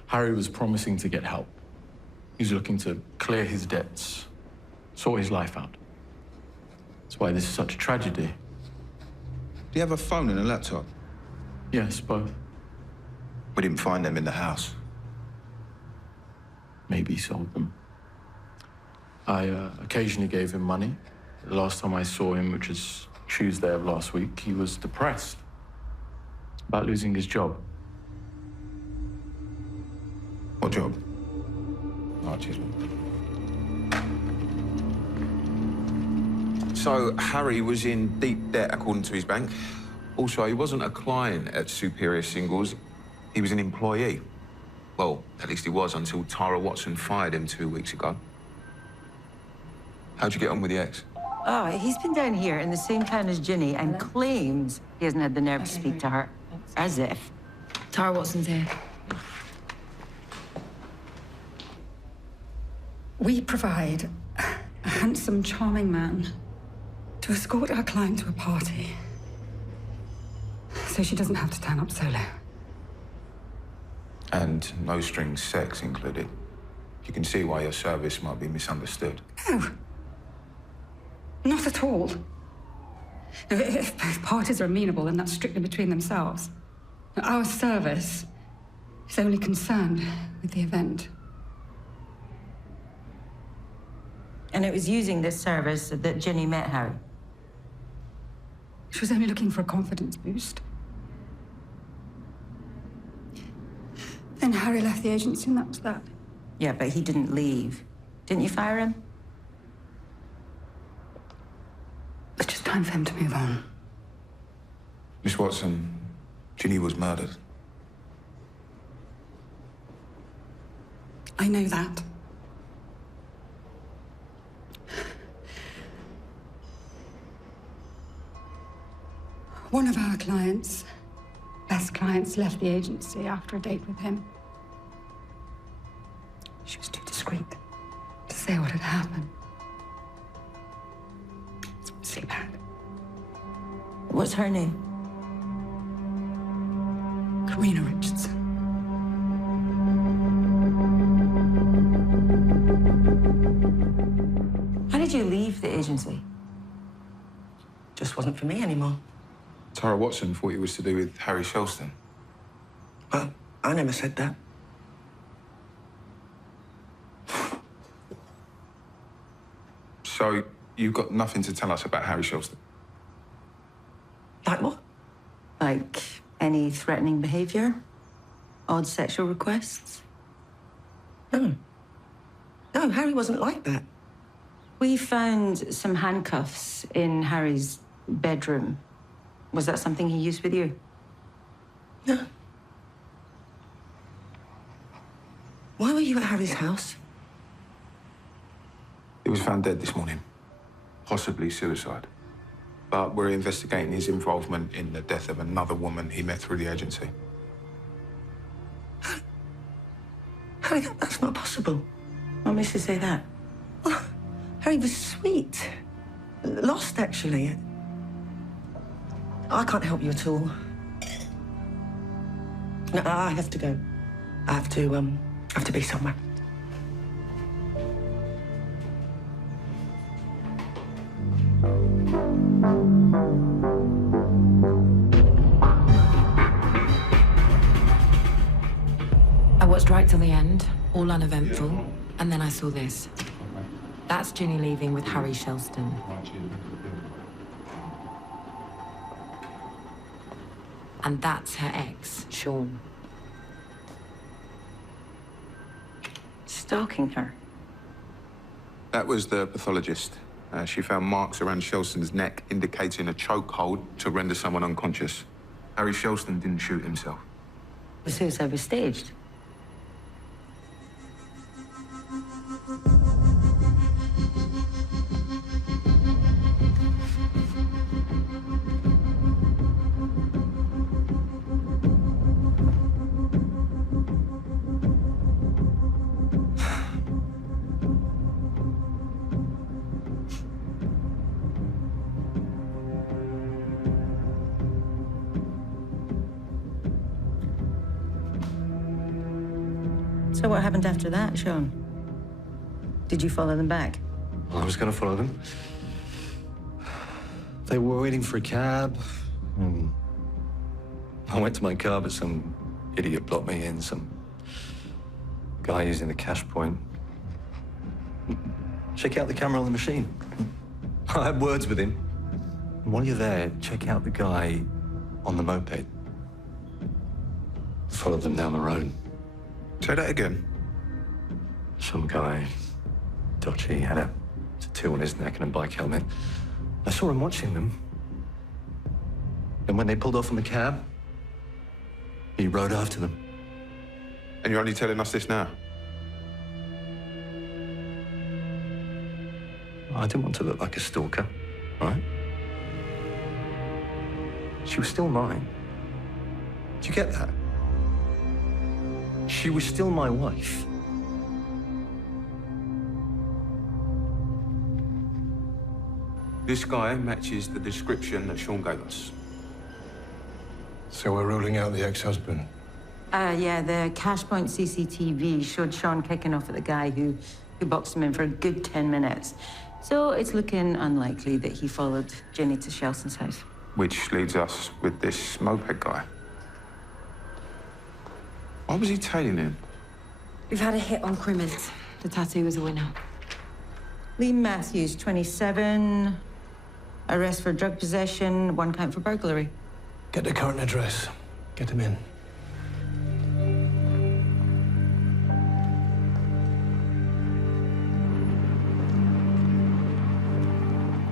Harry was promising to get help. He was looking to clear his debts, sort his life out. That's why this is such a tragedy. Do you have a phone and a laptop? Yes, both. We didn't find them in the house. Maybe he sold them. I occasionally gave him money. The last time I saw him, which was Tuesday of last week, he was depressed about losing his job. What job? Oh, cheers. So, Harry was in deep debt, according to his bank. Also, he wasn't a client at Superior Singles. He was an employee. Well, at least he was until Tara Watson fired him 2 weeks ago. How'd you get on with the ex? Oh, he's been down here in the same town as Ginny and claims he hasn't had the nerve to speak to her. As if. Tara Watson's here. We provide a handsome, charming man to escort our client to a party so she doesn't have to turn up solo. And no strings sex included. You can see why your service might be misunderstood. No. Not at all. If both parties are amenable, then that's strictly between themselves. Our service is only concerned with the event. And it was using this service that Ginny met Harry. She was only looking for a confidence boost. Then Harry left the agency and that was that. Yeah, but he didn't leave. Didn't you fire him? It's just time for him to move on. Miss Watson, Ginny was murdered. I know that. One of our clients, best clients, left the agency after a date with him. She was too discreet to say what had happened. Sleep back. What's her name? Karina Richardson. How did you leave the agency? Just wasn't for me anymore. Tara Watson thought it was to do with Harry Shelston. Well, I never said that. So you've got nothing to tell us about Harry Shelston? Like what? Like any threatening behavior? Odd sexual requests? No. No, Harry wasn't like that. We found some handcuffs in Harry's bedroom. Was that something he used with you? No. Why were you at Harry's house? He was found dead this morning. Possibly suicide. But we're investigating his involvement in the death of another woman he met through the agency. Harry, that's not possible. What makes you say that? Well, Harry was sweet. Lost, actually. I can't help you at all. No, I have to go. I have to be somewhere. I watched right till the end, all uneventful, and then I saw this. That's Ginny leaving with Harry Shelston. And that's her ex, Sean. Stalking her? That was the pathologist. She found marks around Shelston's neck indicating a chokehold to render someone unconscious. Harry Shelston didn't shoot himself. The suicide was staged. So what happened after that, Sean? Did you follow them back? Well, I was going to follow them. They were waiting for a cab. I went to my car, but some idiot blocked me in. Some guy using the cash point. Check out the camera on the machine. I had words with him. And while you're there, check out the guy on the moped. Followed them down the road. Say that again. Some guy, dodgy, had a tattoo on his neck and a bike helmet. I saw him watching them. And when they pulled off in the cab, he rode after them. And you're only telling us this now? I didn't want to look like a stalker, right? She was still mine. Do you get that? She was still my wife. This guy matches the description that Sean gave us. So we're ruling out the ex-husband? Yeah, the Cashpoint CCTV showed Sean kicking off at the guy who boxed him in for a good 10 minutes. So it's looking unlikely that he followed Ginny to Shelston's house. Which leads us with this moped guy. Why was he tailing him? We've had a hit on Crimmins. The tattoo was a winner. Lee Matthews, 27. Arrest for drug possession, 1 count for burglary. Get the current address. Get him in.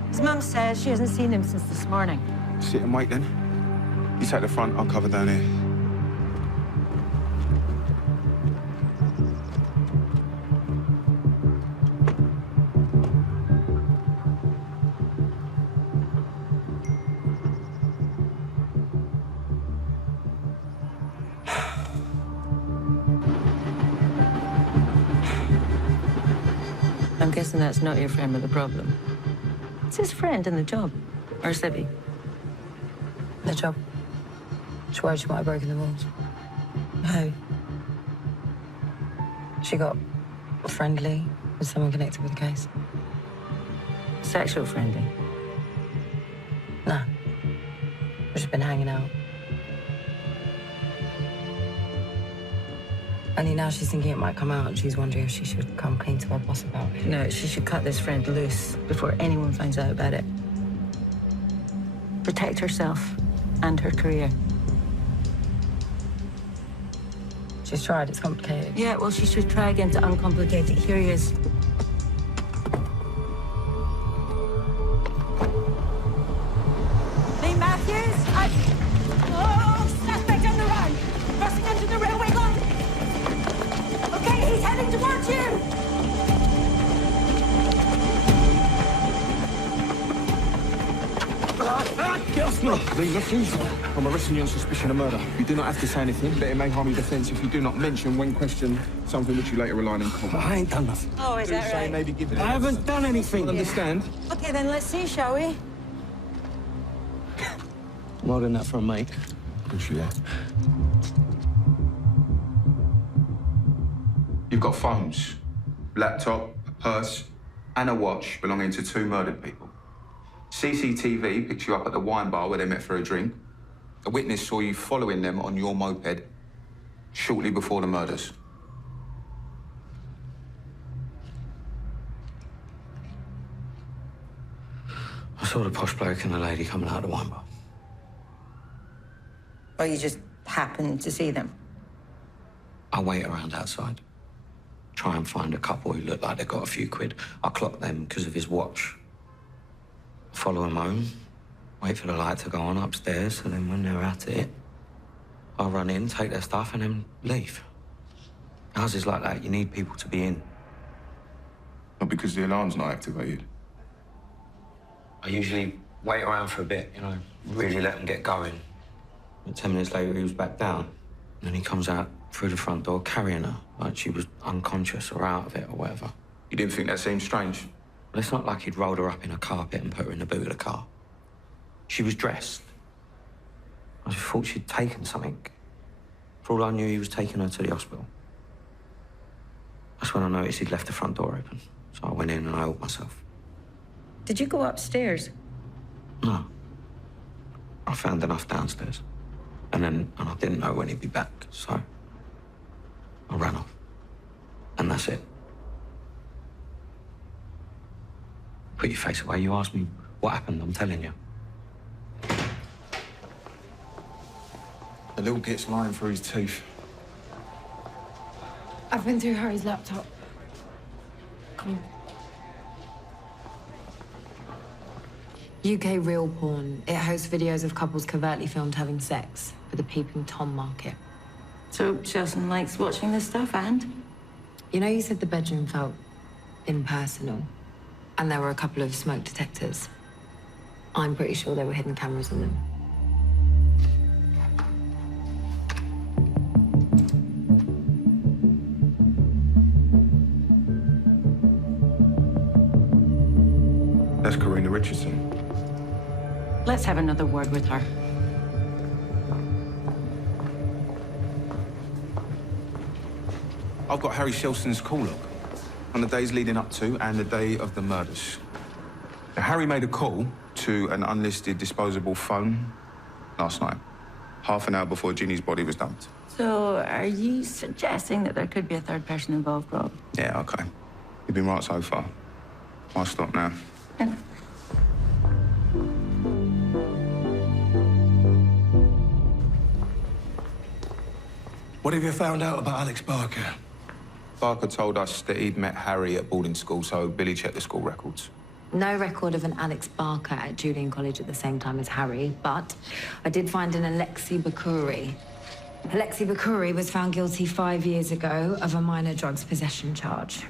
His mum says she hasn't seen him since this morning. Sit and wait then. You take the front, I'll cover down here. I'm guessing that's not your friend with the problem. It's his friend in the job. Or Sibby. The job. She worried she might have broken the rules. Who? She got friendly with someone connected with the case. Sexual friendly? No. We've just been hanging out. Only now she's thinking it might come out and she's wondering if she should come clean to her boss about it. No, she should cut this friend loose before anyone finds out about it. Protect herself and her career. She's tried, it's complicated. Yeah, well, she should try again to uncomplicate it. Here he is. Lee Matthews, suspect on the run! Crossing under the railway line! Okay, he's heading towards you! Get off me! These refuse. I'm arresting you on suspicion of murder. You do not have to say anything, but it may harm your defence if you do not mention, when questioned, something which you later rely on common. I ain't done nothing. Oh, is that right? Maybe give it. I haven't done anything. Understand? Okay, then let's see, shall we? More than that for a mate. Good for you. You've got phones, laptop, a purse, and a watch belonging to 2 murdered people. CCTV picked you up at the wine bar where they met for a drink. A witness saw you following them on your moped shortly before the murders. I saw the posh bloke and the lady coming out of the wine bar. Or you just happened to see them? I wait around outside. Try and find a couple who look like they got a few quid. I clock them because of his watch. Follow him home, wait for the light to go on upstairs, and then when they're at it, I'll run in, take their stuff, and then leave. Houses like that, you need people to be in. Not because the alarm's not activated. I usually wait around for a bit, really let them get going. But 10 minutes later, he was back down. And then he comes out through the front door carrying her, like she was unconscious or out of it or whatever. You didn't think that seemed strange? Well, it's not like he'd rolled her up in a carpet and put her in the boot of the car. She was dressed. I just thought she'd taken something. For all I knew, he was taking her to the hospital. That's when I noticed he'd left the front door open. So I went in and I helped myself. Did you go upstairs? No. I found enough downstairs. And I didn't know when he'd be back, so I ran off. And that's it. Put your face away. You asked me what happened, I'm telling you. The little git's lying through his teeth. I've been through Harry's laptop. Come on. UK Real Porn. It hosts videos of couples covertly filmed having sex for the Peeping Tom market. So Chelson likes watching this stuff, and? You said the bedroom felt impersonal, and there were a couple of smoke detectors. I'm pretty sure there were hidden cameras in them. That's Karina Richardson. Let's have another word with her. I've got Harry Shelson's call log on the days leading up to and the day of the murders. Now, Harry made a call to an unlisted disposable phone last night, half an hour before Ginny's body was dumped. So are you suggesting that there could be a third person involved, Rob? Yeah, okay. You've been right so far. I'll stop now. What have you found out about Alex Barker? Barker told us that he'd met Harry at boarding school, so Billy checked the school records. No record of an Alex Barker at Julian College at the same time as Harry, but I did find an Alexei Bakuri. Alexei Bakuri was found guilty 5 years ago of a minor drugs possession charge.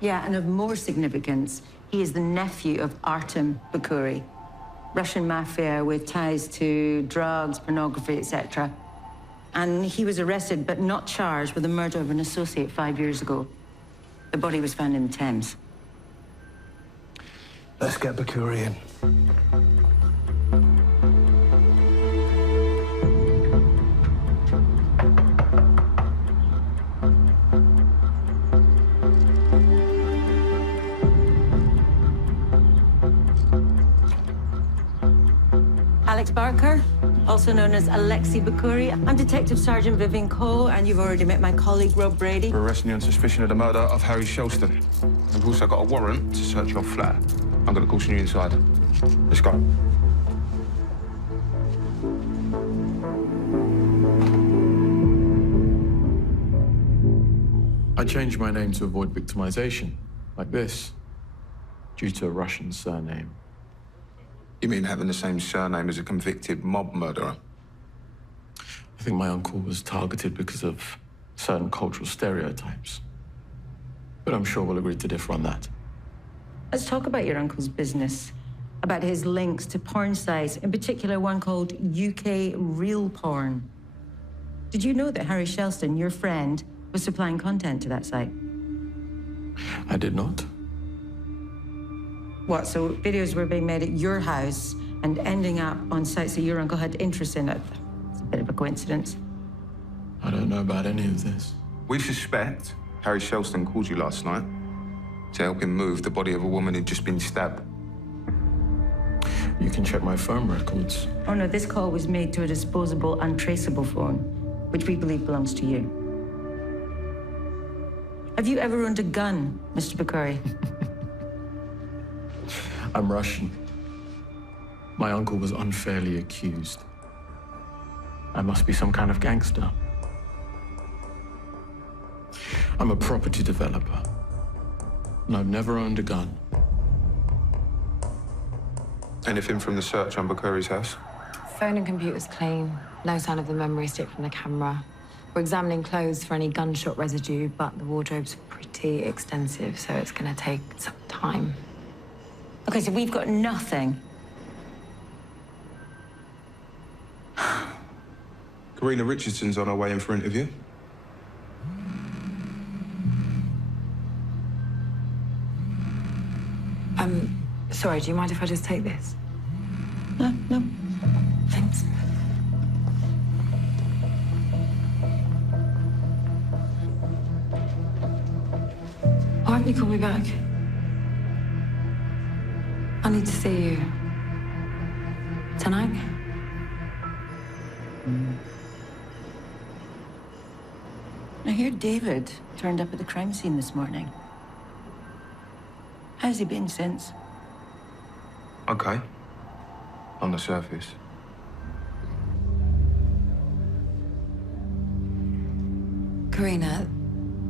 Yeah, and of more significance, he is the nephew of Artem Bakuri, Russian mafia with ties to drugs, pornography, etc. And he was arrested but not charged with the murder of an associate 5 years ago. The body was found in the Thames. Let's get Bakuri in. Alex Barker, also known as Alexi Bakuri. I'm Detective Sergeant Vivian Cole, and you've already met my colleague, Rob Brady. We're arresting you on suspicion of the murder of Harry Shelston. We've also got a warrant to search your flat. I'm going to caution you inside. Let's go. I changed my name to avoid victimization, like this, due to a Russian surname. You mean having the same surname as a convicted mob murderer? I think my uncle was targeted because of certain cultural stereotypes. But I'm sure we'll agree to differ on that. Let's talk about your uncle's business, about his links to porn sites, in particular one called UK Real Porn. Did you know that Harry Shelston, your friend, was supplying content to that site? I did not. What, so videos were being made at your house and ending up on sites that your uncle had interest in? It's a bit of a coincidence. I don't know about any of this. We suspect Harry Shelston called you last night to help him move the body of a woman who'd just been stabbed. You can check my phone records. Oh no, this call was made to a disposable, untraceable phone, which we believe belongs to you. Have you ever owned a gun, Mr. Bakuri? I'm Russian. My uncle was unfairly accused. I must be some kind of gangster. I'm a property developer, and I've never owned a gun. Anything from the search on Bakuri's house? Phone and computer's clean. No sign of the memory stick from the camera. We're examining clothes for any gunshot residue, but the wardrobe's pretty extensive, so it's gonna take some time. Okay, so we've got nothing. Karina Richardson's on her way in for interview. Sorry, do you mind if I just take this? No. Thanks. Why haven't you called me back? I need to see you. Tonight? I hear David turned up at the crime scene this morning. How's he been since? Okay. On the surface. Karina,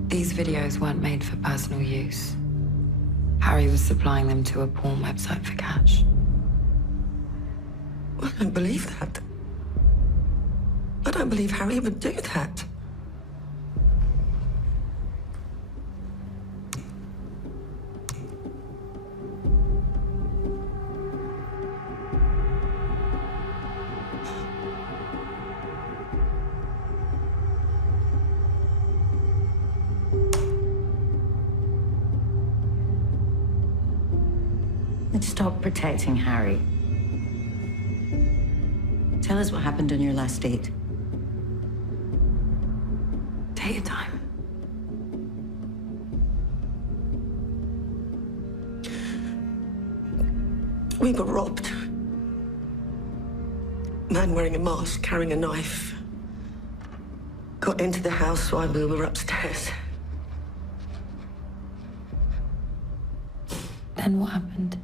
these videos weren't made for personal use. Harry was supplying them to a porn website for cash. I don't believe that. I don't believe Harry would do that. Let's stop protecting Harry. Tell us what happened on your last date. Take your time. We were robbed. Man wearing a mask, carrying a knife. Got into the house while we were upstairs. Then what happened?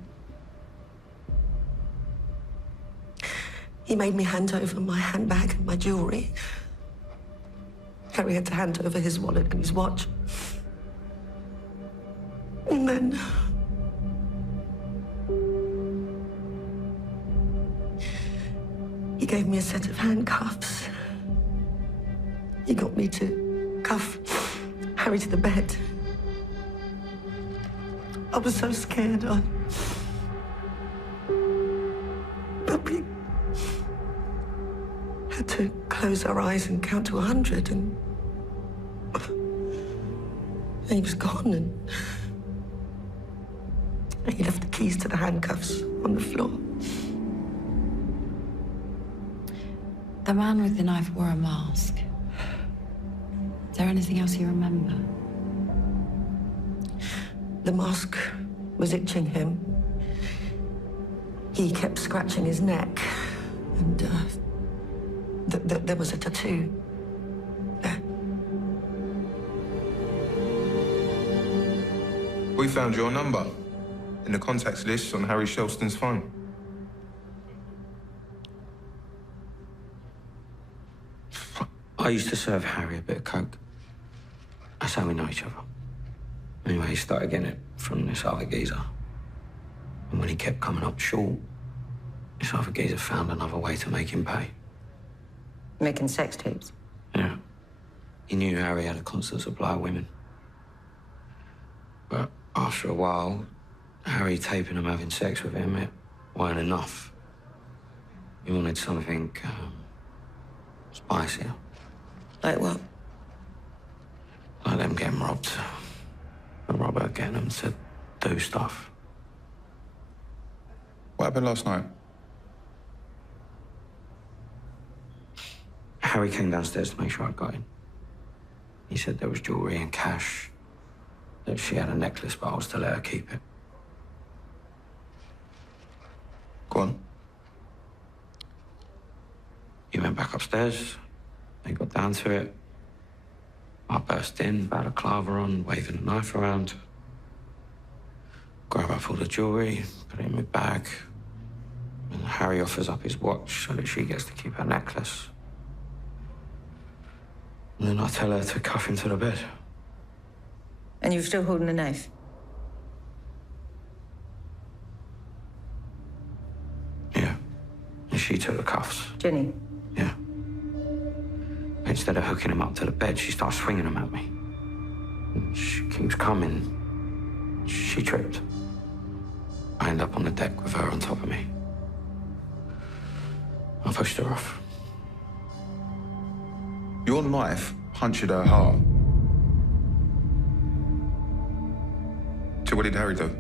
He made me hand over my handbag and my jewelry. Harry had to hand over his wallet and his watch. And then... he gave me a set of handcuffs. He got me to cuff Harry to the bed. I was so scared. But we had to close our eyes and count to 100, and he was gone, and he left the keys to the handcuffs on the floor. The man with the knife wore a mask. Is there anything else you remember? The mask was itching him. He kept scratching his neck, And there was a tattoo there. We found your number in the contacts list on Harry Shelston's phone. I used to serve Harry a bit of coke. That's how we know each other. Anyway, he started getting it from this other geezer. And when he kept coming up short, this other geezer found another way to make him pay. Making sex tapes. Yeah. He knew Harry had a constant supply of women. But after a while, Harry taping him having sex with him, it weren't enough. He wanted something spicier. Like what? Like them getting robbed. The robber getting them to do stuff. What happened last night? Harry came downstairs to make sure I got in. He said there was jewellery and cash, that she had a necklace, but I was to let her keep it. Go on. He went back upstairs. They got down to it. I burst in, balaclava on, waving a knife around. Grab up all the jewellery, put it in my bag. And Harry offers up his watch so that she gets to keep her necklace. And then I tell her to cuff him to the bed. And you're still holding a knife? Yeah. And she took the cuffs. Ginny? Yeah. Instead of hooking him up to the bed, she starts swinging them at me. And she keeps coming. She tripped. I end up on the deck with her on top of me. I pushed her off. Your knife punctured her heart. So what did Harry do?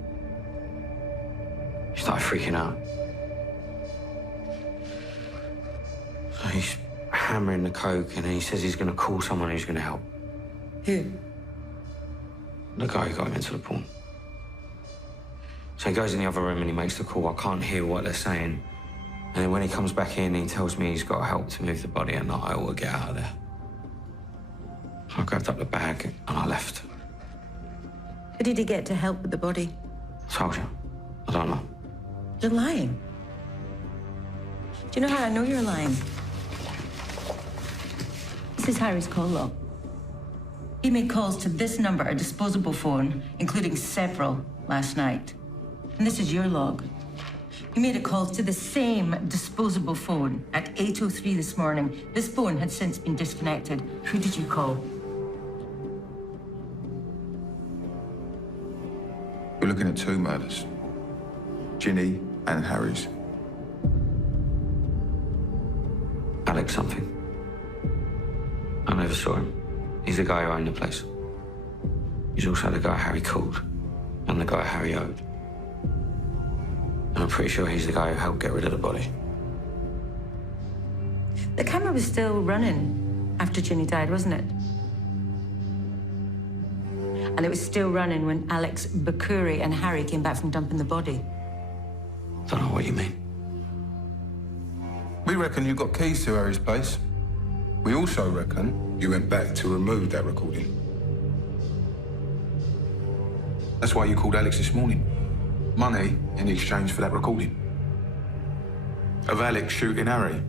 She started freaking out. So he's hammering the coke and he says he's going to call someone who's going to help. Who? The guy who got him into the porn. So he goes in the other room and he makes the call. I can't hear what they're saying. And then when he comes back in, he tells me he's got help to move the body and that I ought to get out of there. I grabbed up the bag and I left. How did he get to help with the body? Told you. I don't know. You're lying. Do you know how I know you're lying? This is Harry's call log. He made calls to this number, a disposable phone, including several last night. And this is your log. You made a call to the same disposable phone at 8:03 this morning. This phone had since been disconnected. Who did you call? We're looking at two murders. Ginny and Harry's. Alex something. I never saw him. He's the guy who owned the place. He's also the guy Harry called and the guy Harry owed. And I'm pretty sure he's the guy who helped get rid of the body. The camera was still running after Ginny died, wasn't it? And it was still running when Alex Bakuri and Harry came back from dumping the body. Don't know what you mean. We reckon you got keys to Harry's place. We also reckon you went back to remove that recording. That's why you called Alex this morning. Money in exchange for that recording. Of Alex shooting Harry.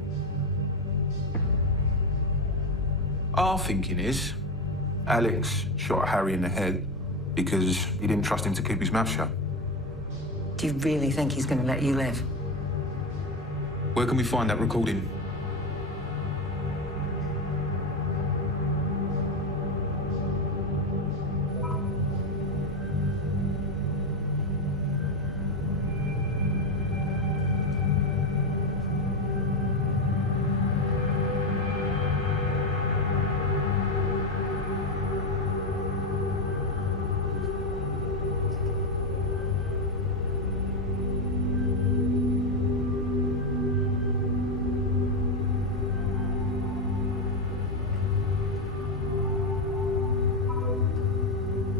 Our thinking is Alex shot Harry in the head because he didn't trust him to keep his mouth shut. Do you really think he's going to let you live? Where can we find that recording?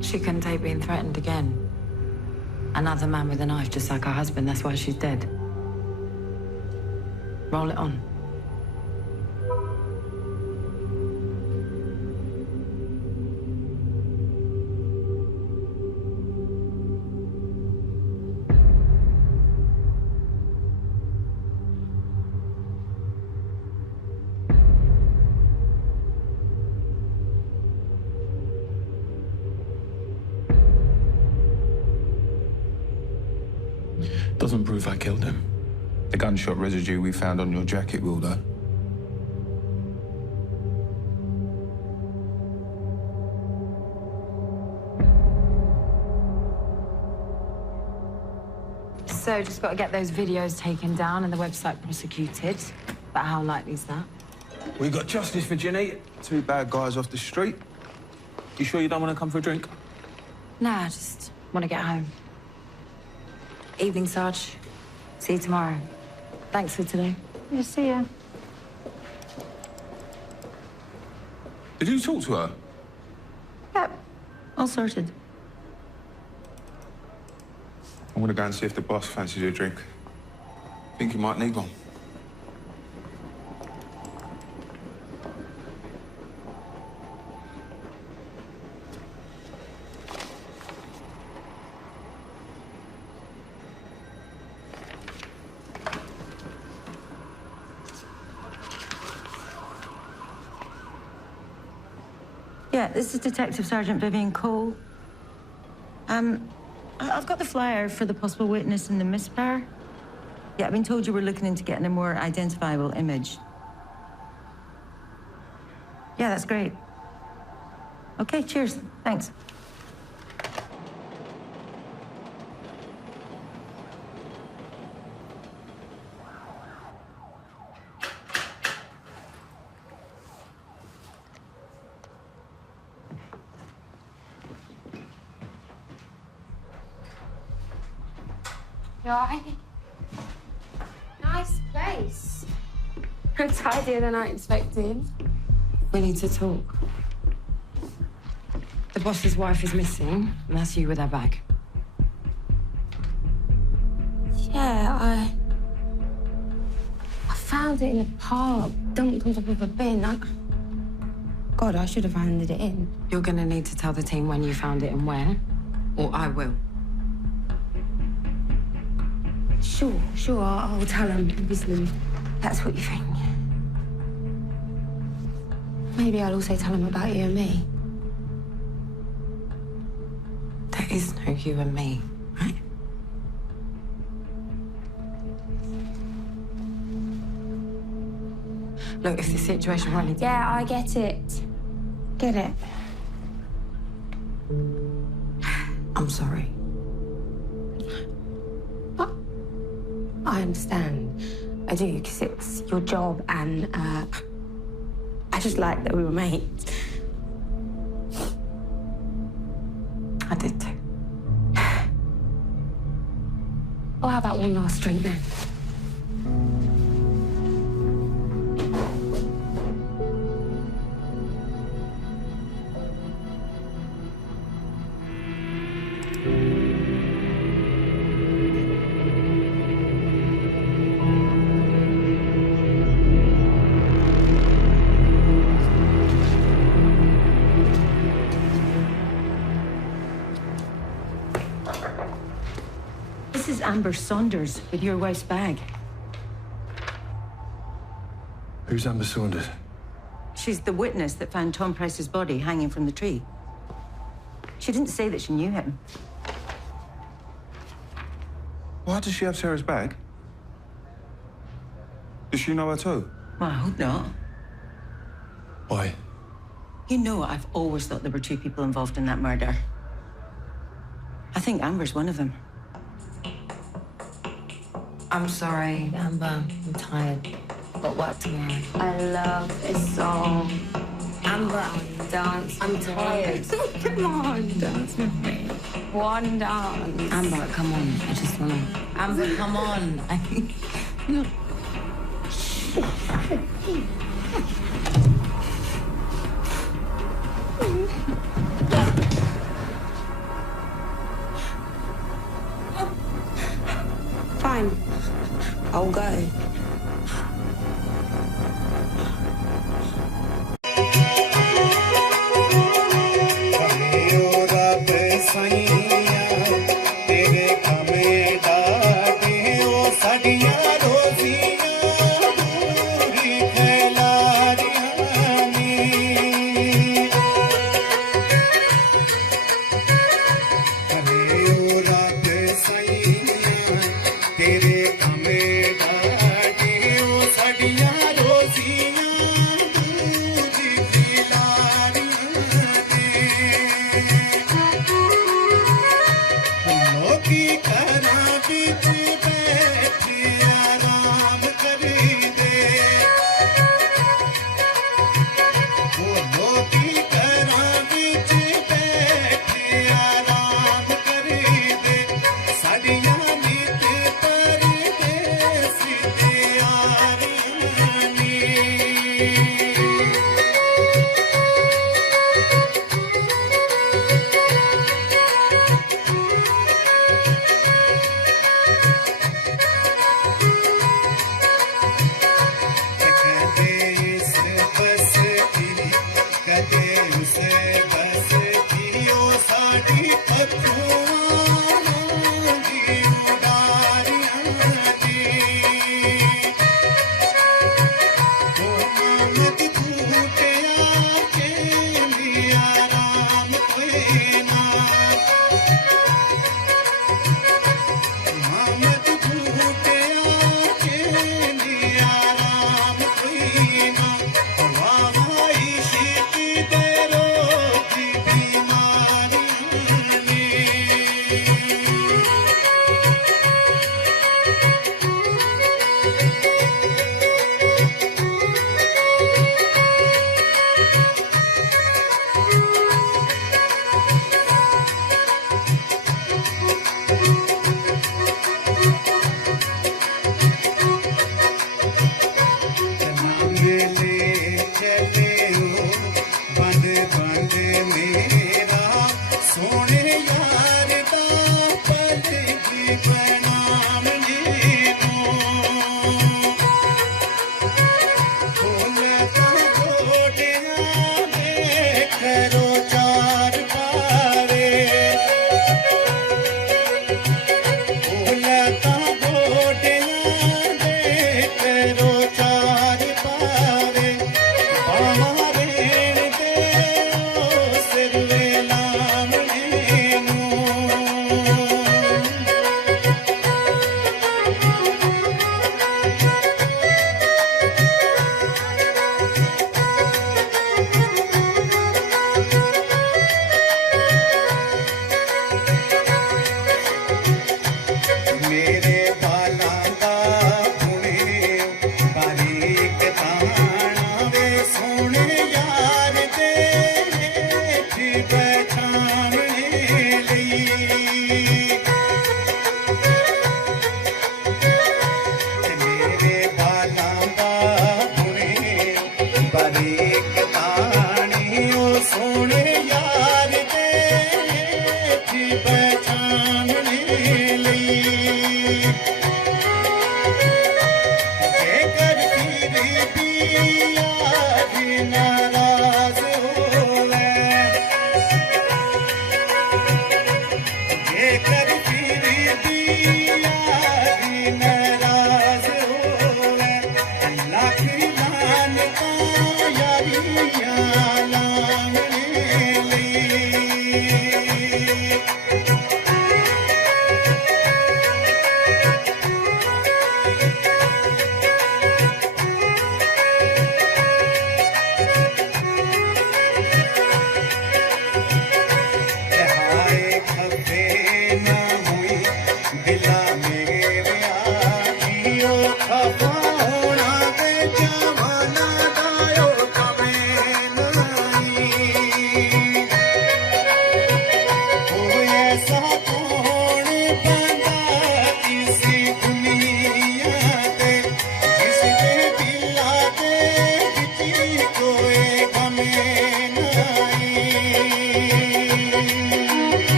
She couldn't take being threatened again. Another man with a knife, just like her husband. That's why she's dead. Roll it on. Doesn't prove I killed him. The gunshot residue we found on your jacket will, though. So, just got to get those videos taken down and the website prosecuted. But how likely is that? We got justice for Jenny. 2 bad guys off the street. You sure you don't want to come for a drink? Nah, I just want to get home. Evening, Sarge. See you tomorrow. Thanks for today. Yeah, see ya. Did you talk to her? Yep. All sorted. I'm gonna go and see if the boss fancies a drink. Think you might need one. Yeah, this is Detective Sergeant Vivian Cole. I've got the flyer for the possible witness in the misfire. Yeah, I've been told you were looking into getting a more identifiable image. Yeah, that's great. Okay, cheers. Thanks. You alright? Nice place. Tidier than I expected. We need to talk. The boss's wife is missing, and that's you with her bag. Yeah, I found it in a park, dumped on top of a bin. God, I should have handed it in. You're gonna need to tell the team when you found it and where, or I will. Sure, I'll tell them, obviously. That's what you think. Maybe I'll also tell them about you and me. There is no you and me, right? Look, if the situation running... Yeah, I get it. Get it. I'm sorry. I understand. I do, because it's your job, and I just like that we were mates. I did too. Well, how about one last drink then? This is Amber Saunders with your wife's bag. Who's Amber Saunders? She's the witness that found Tom Price's body hanging from the tree. She didn't say that she knew him. Why does she have Sarah's bag? Does she know her too? Well, I hope not. Why? You know, I've always thought there were 2 people involved in that murder. I think Amber's one of them. I'm sorry, Amber. I'm tired. Got work tomorrow. I love this song. Amber, Dance. I'm tired. Come on, dance with me. One dance. Amber, come on. I just wanna... Amber, come on. Fine. I'll go.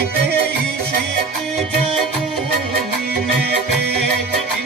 इश्क जादू ने पेट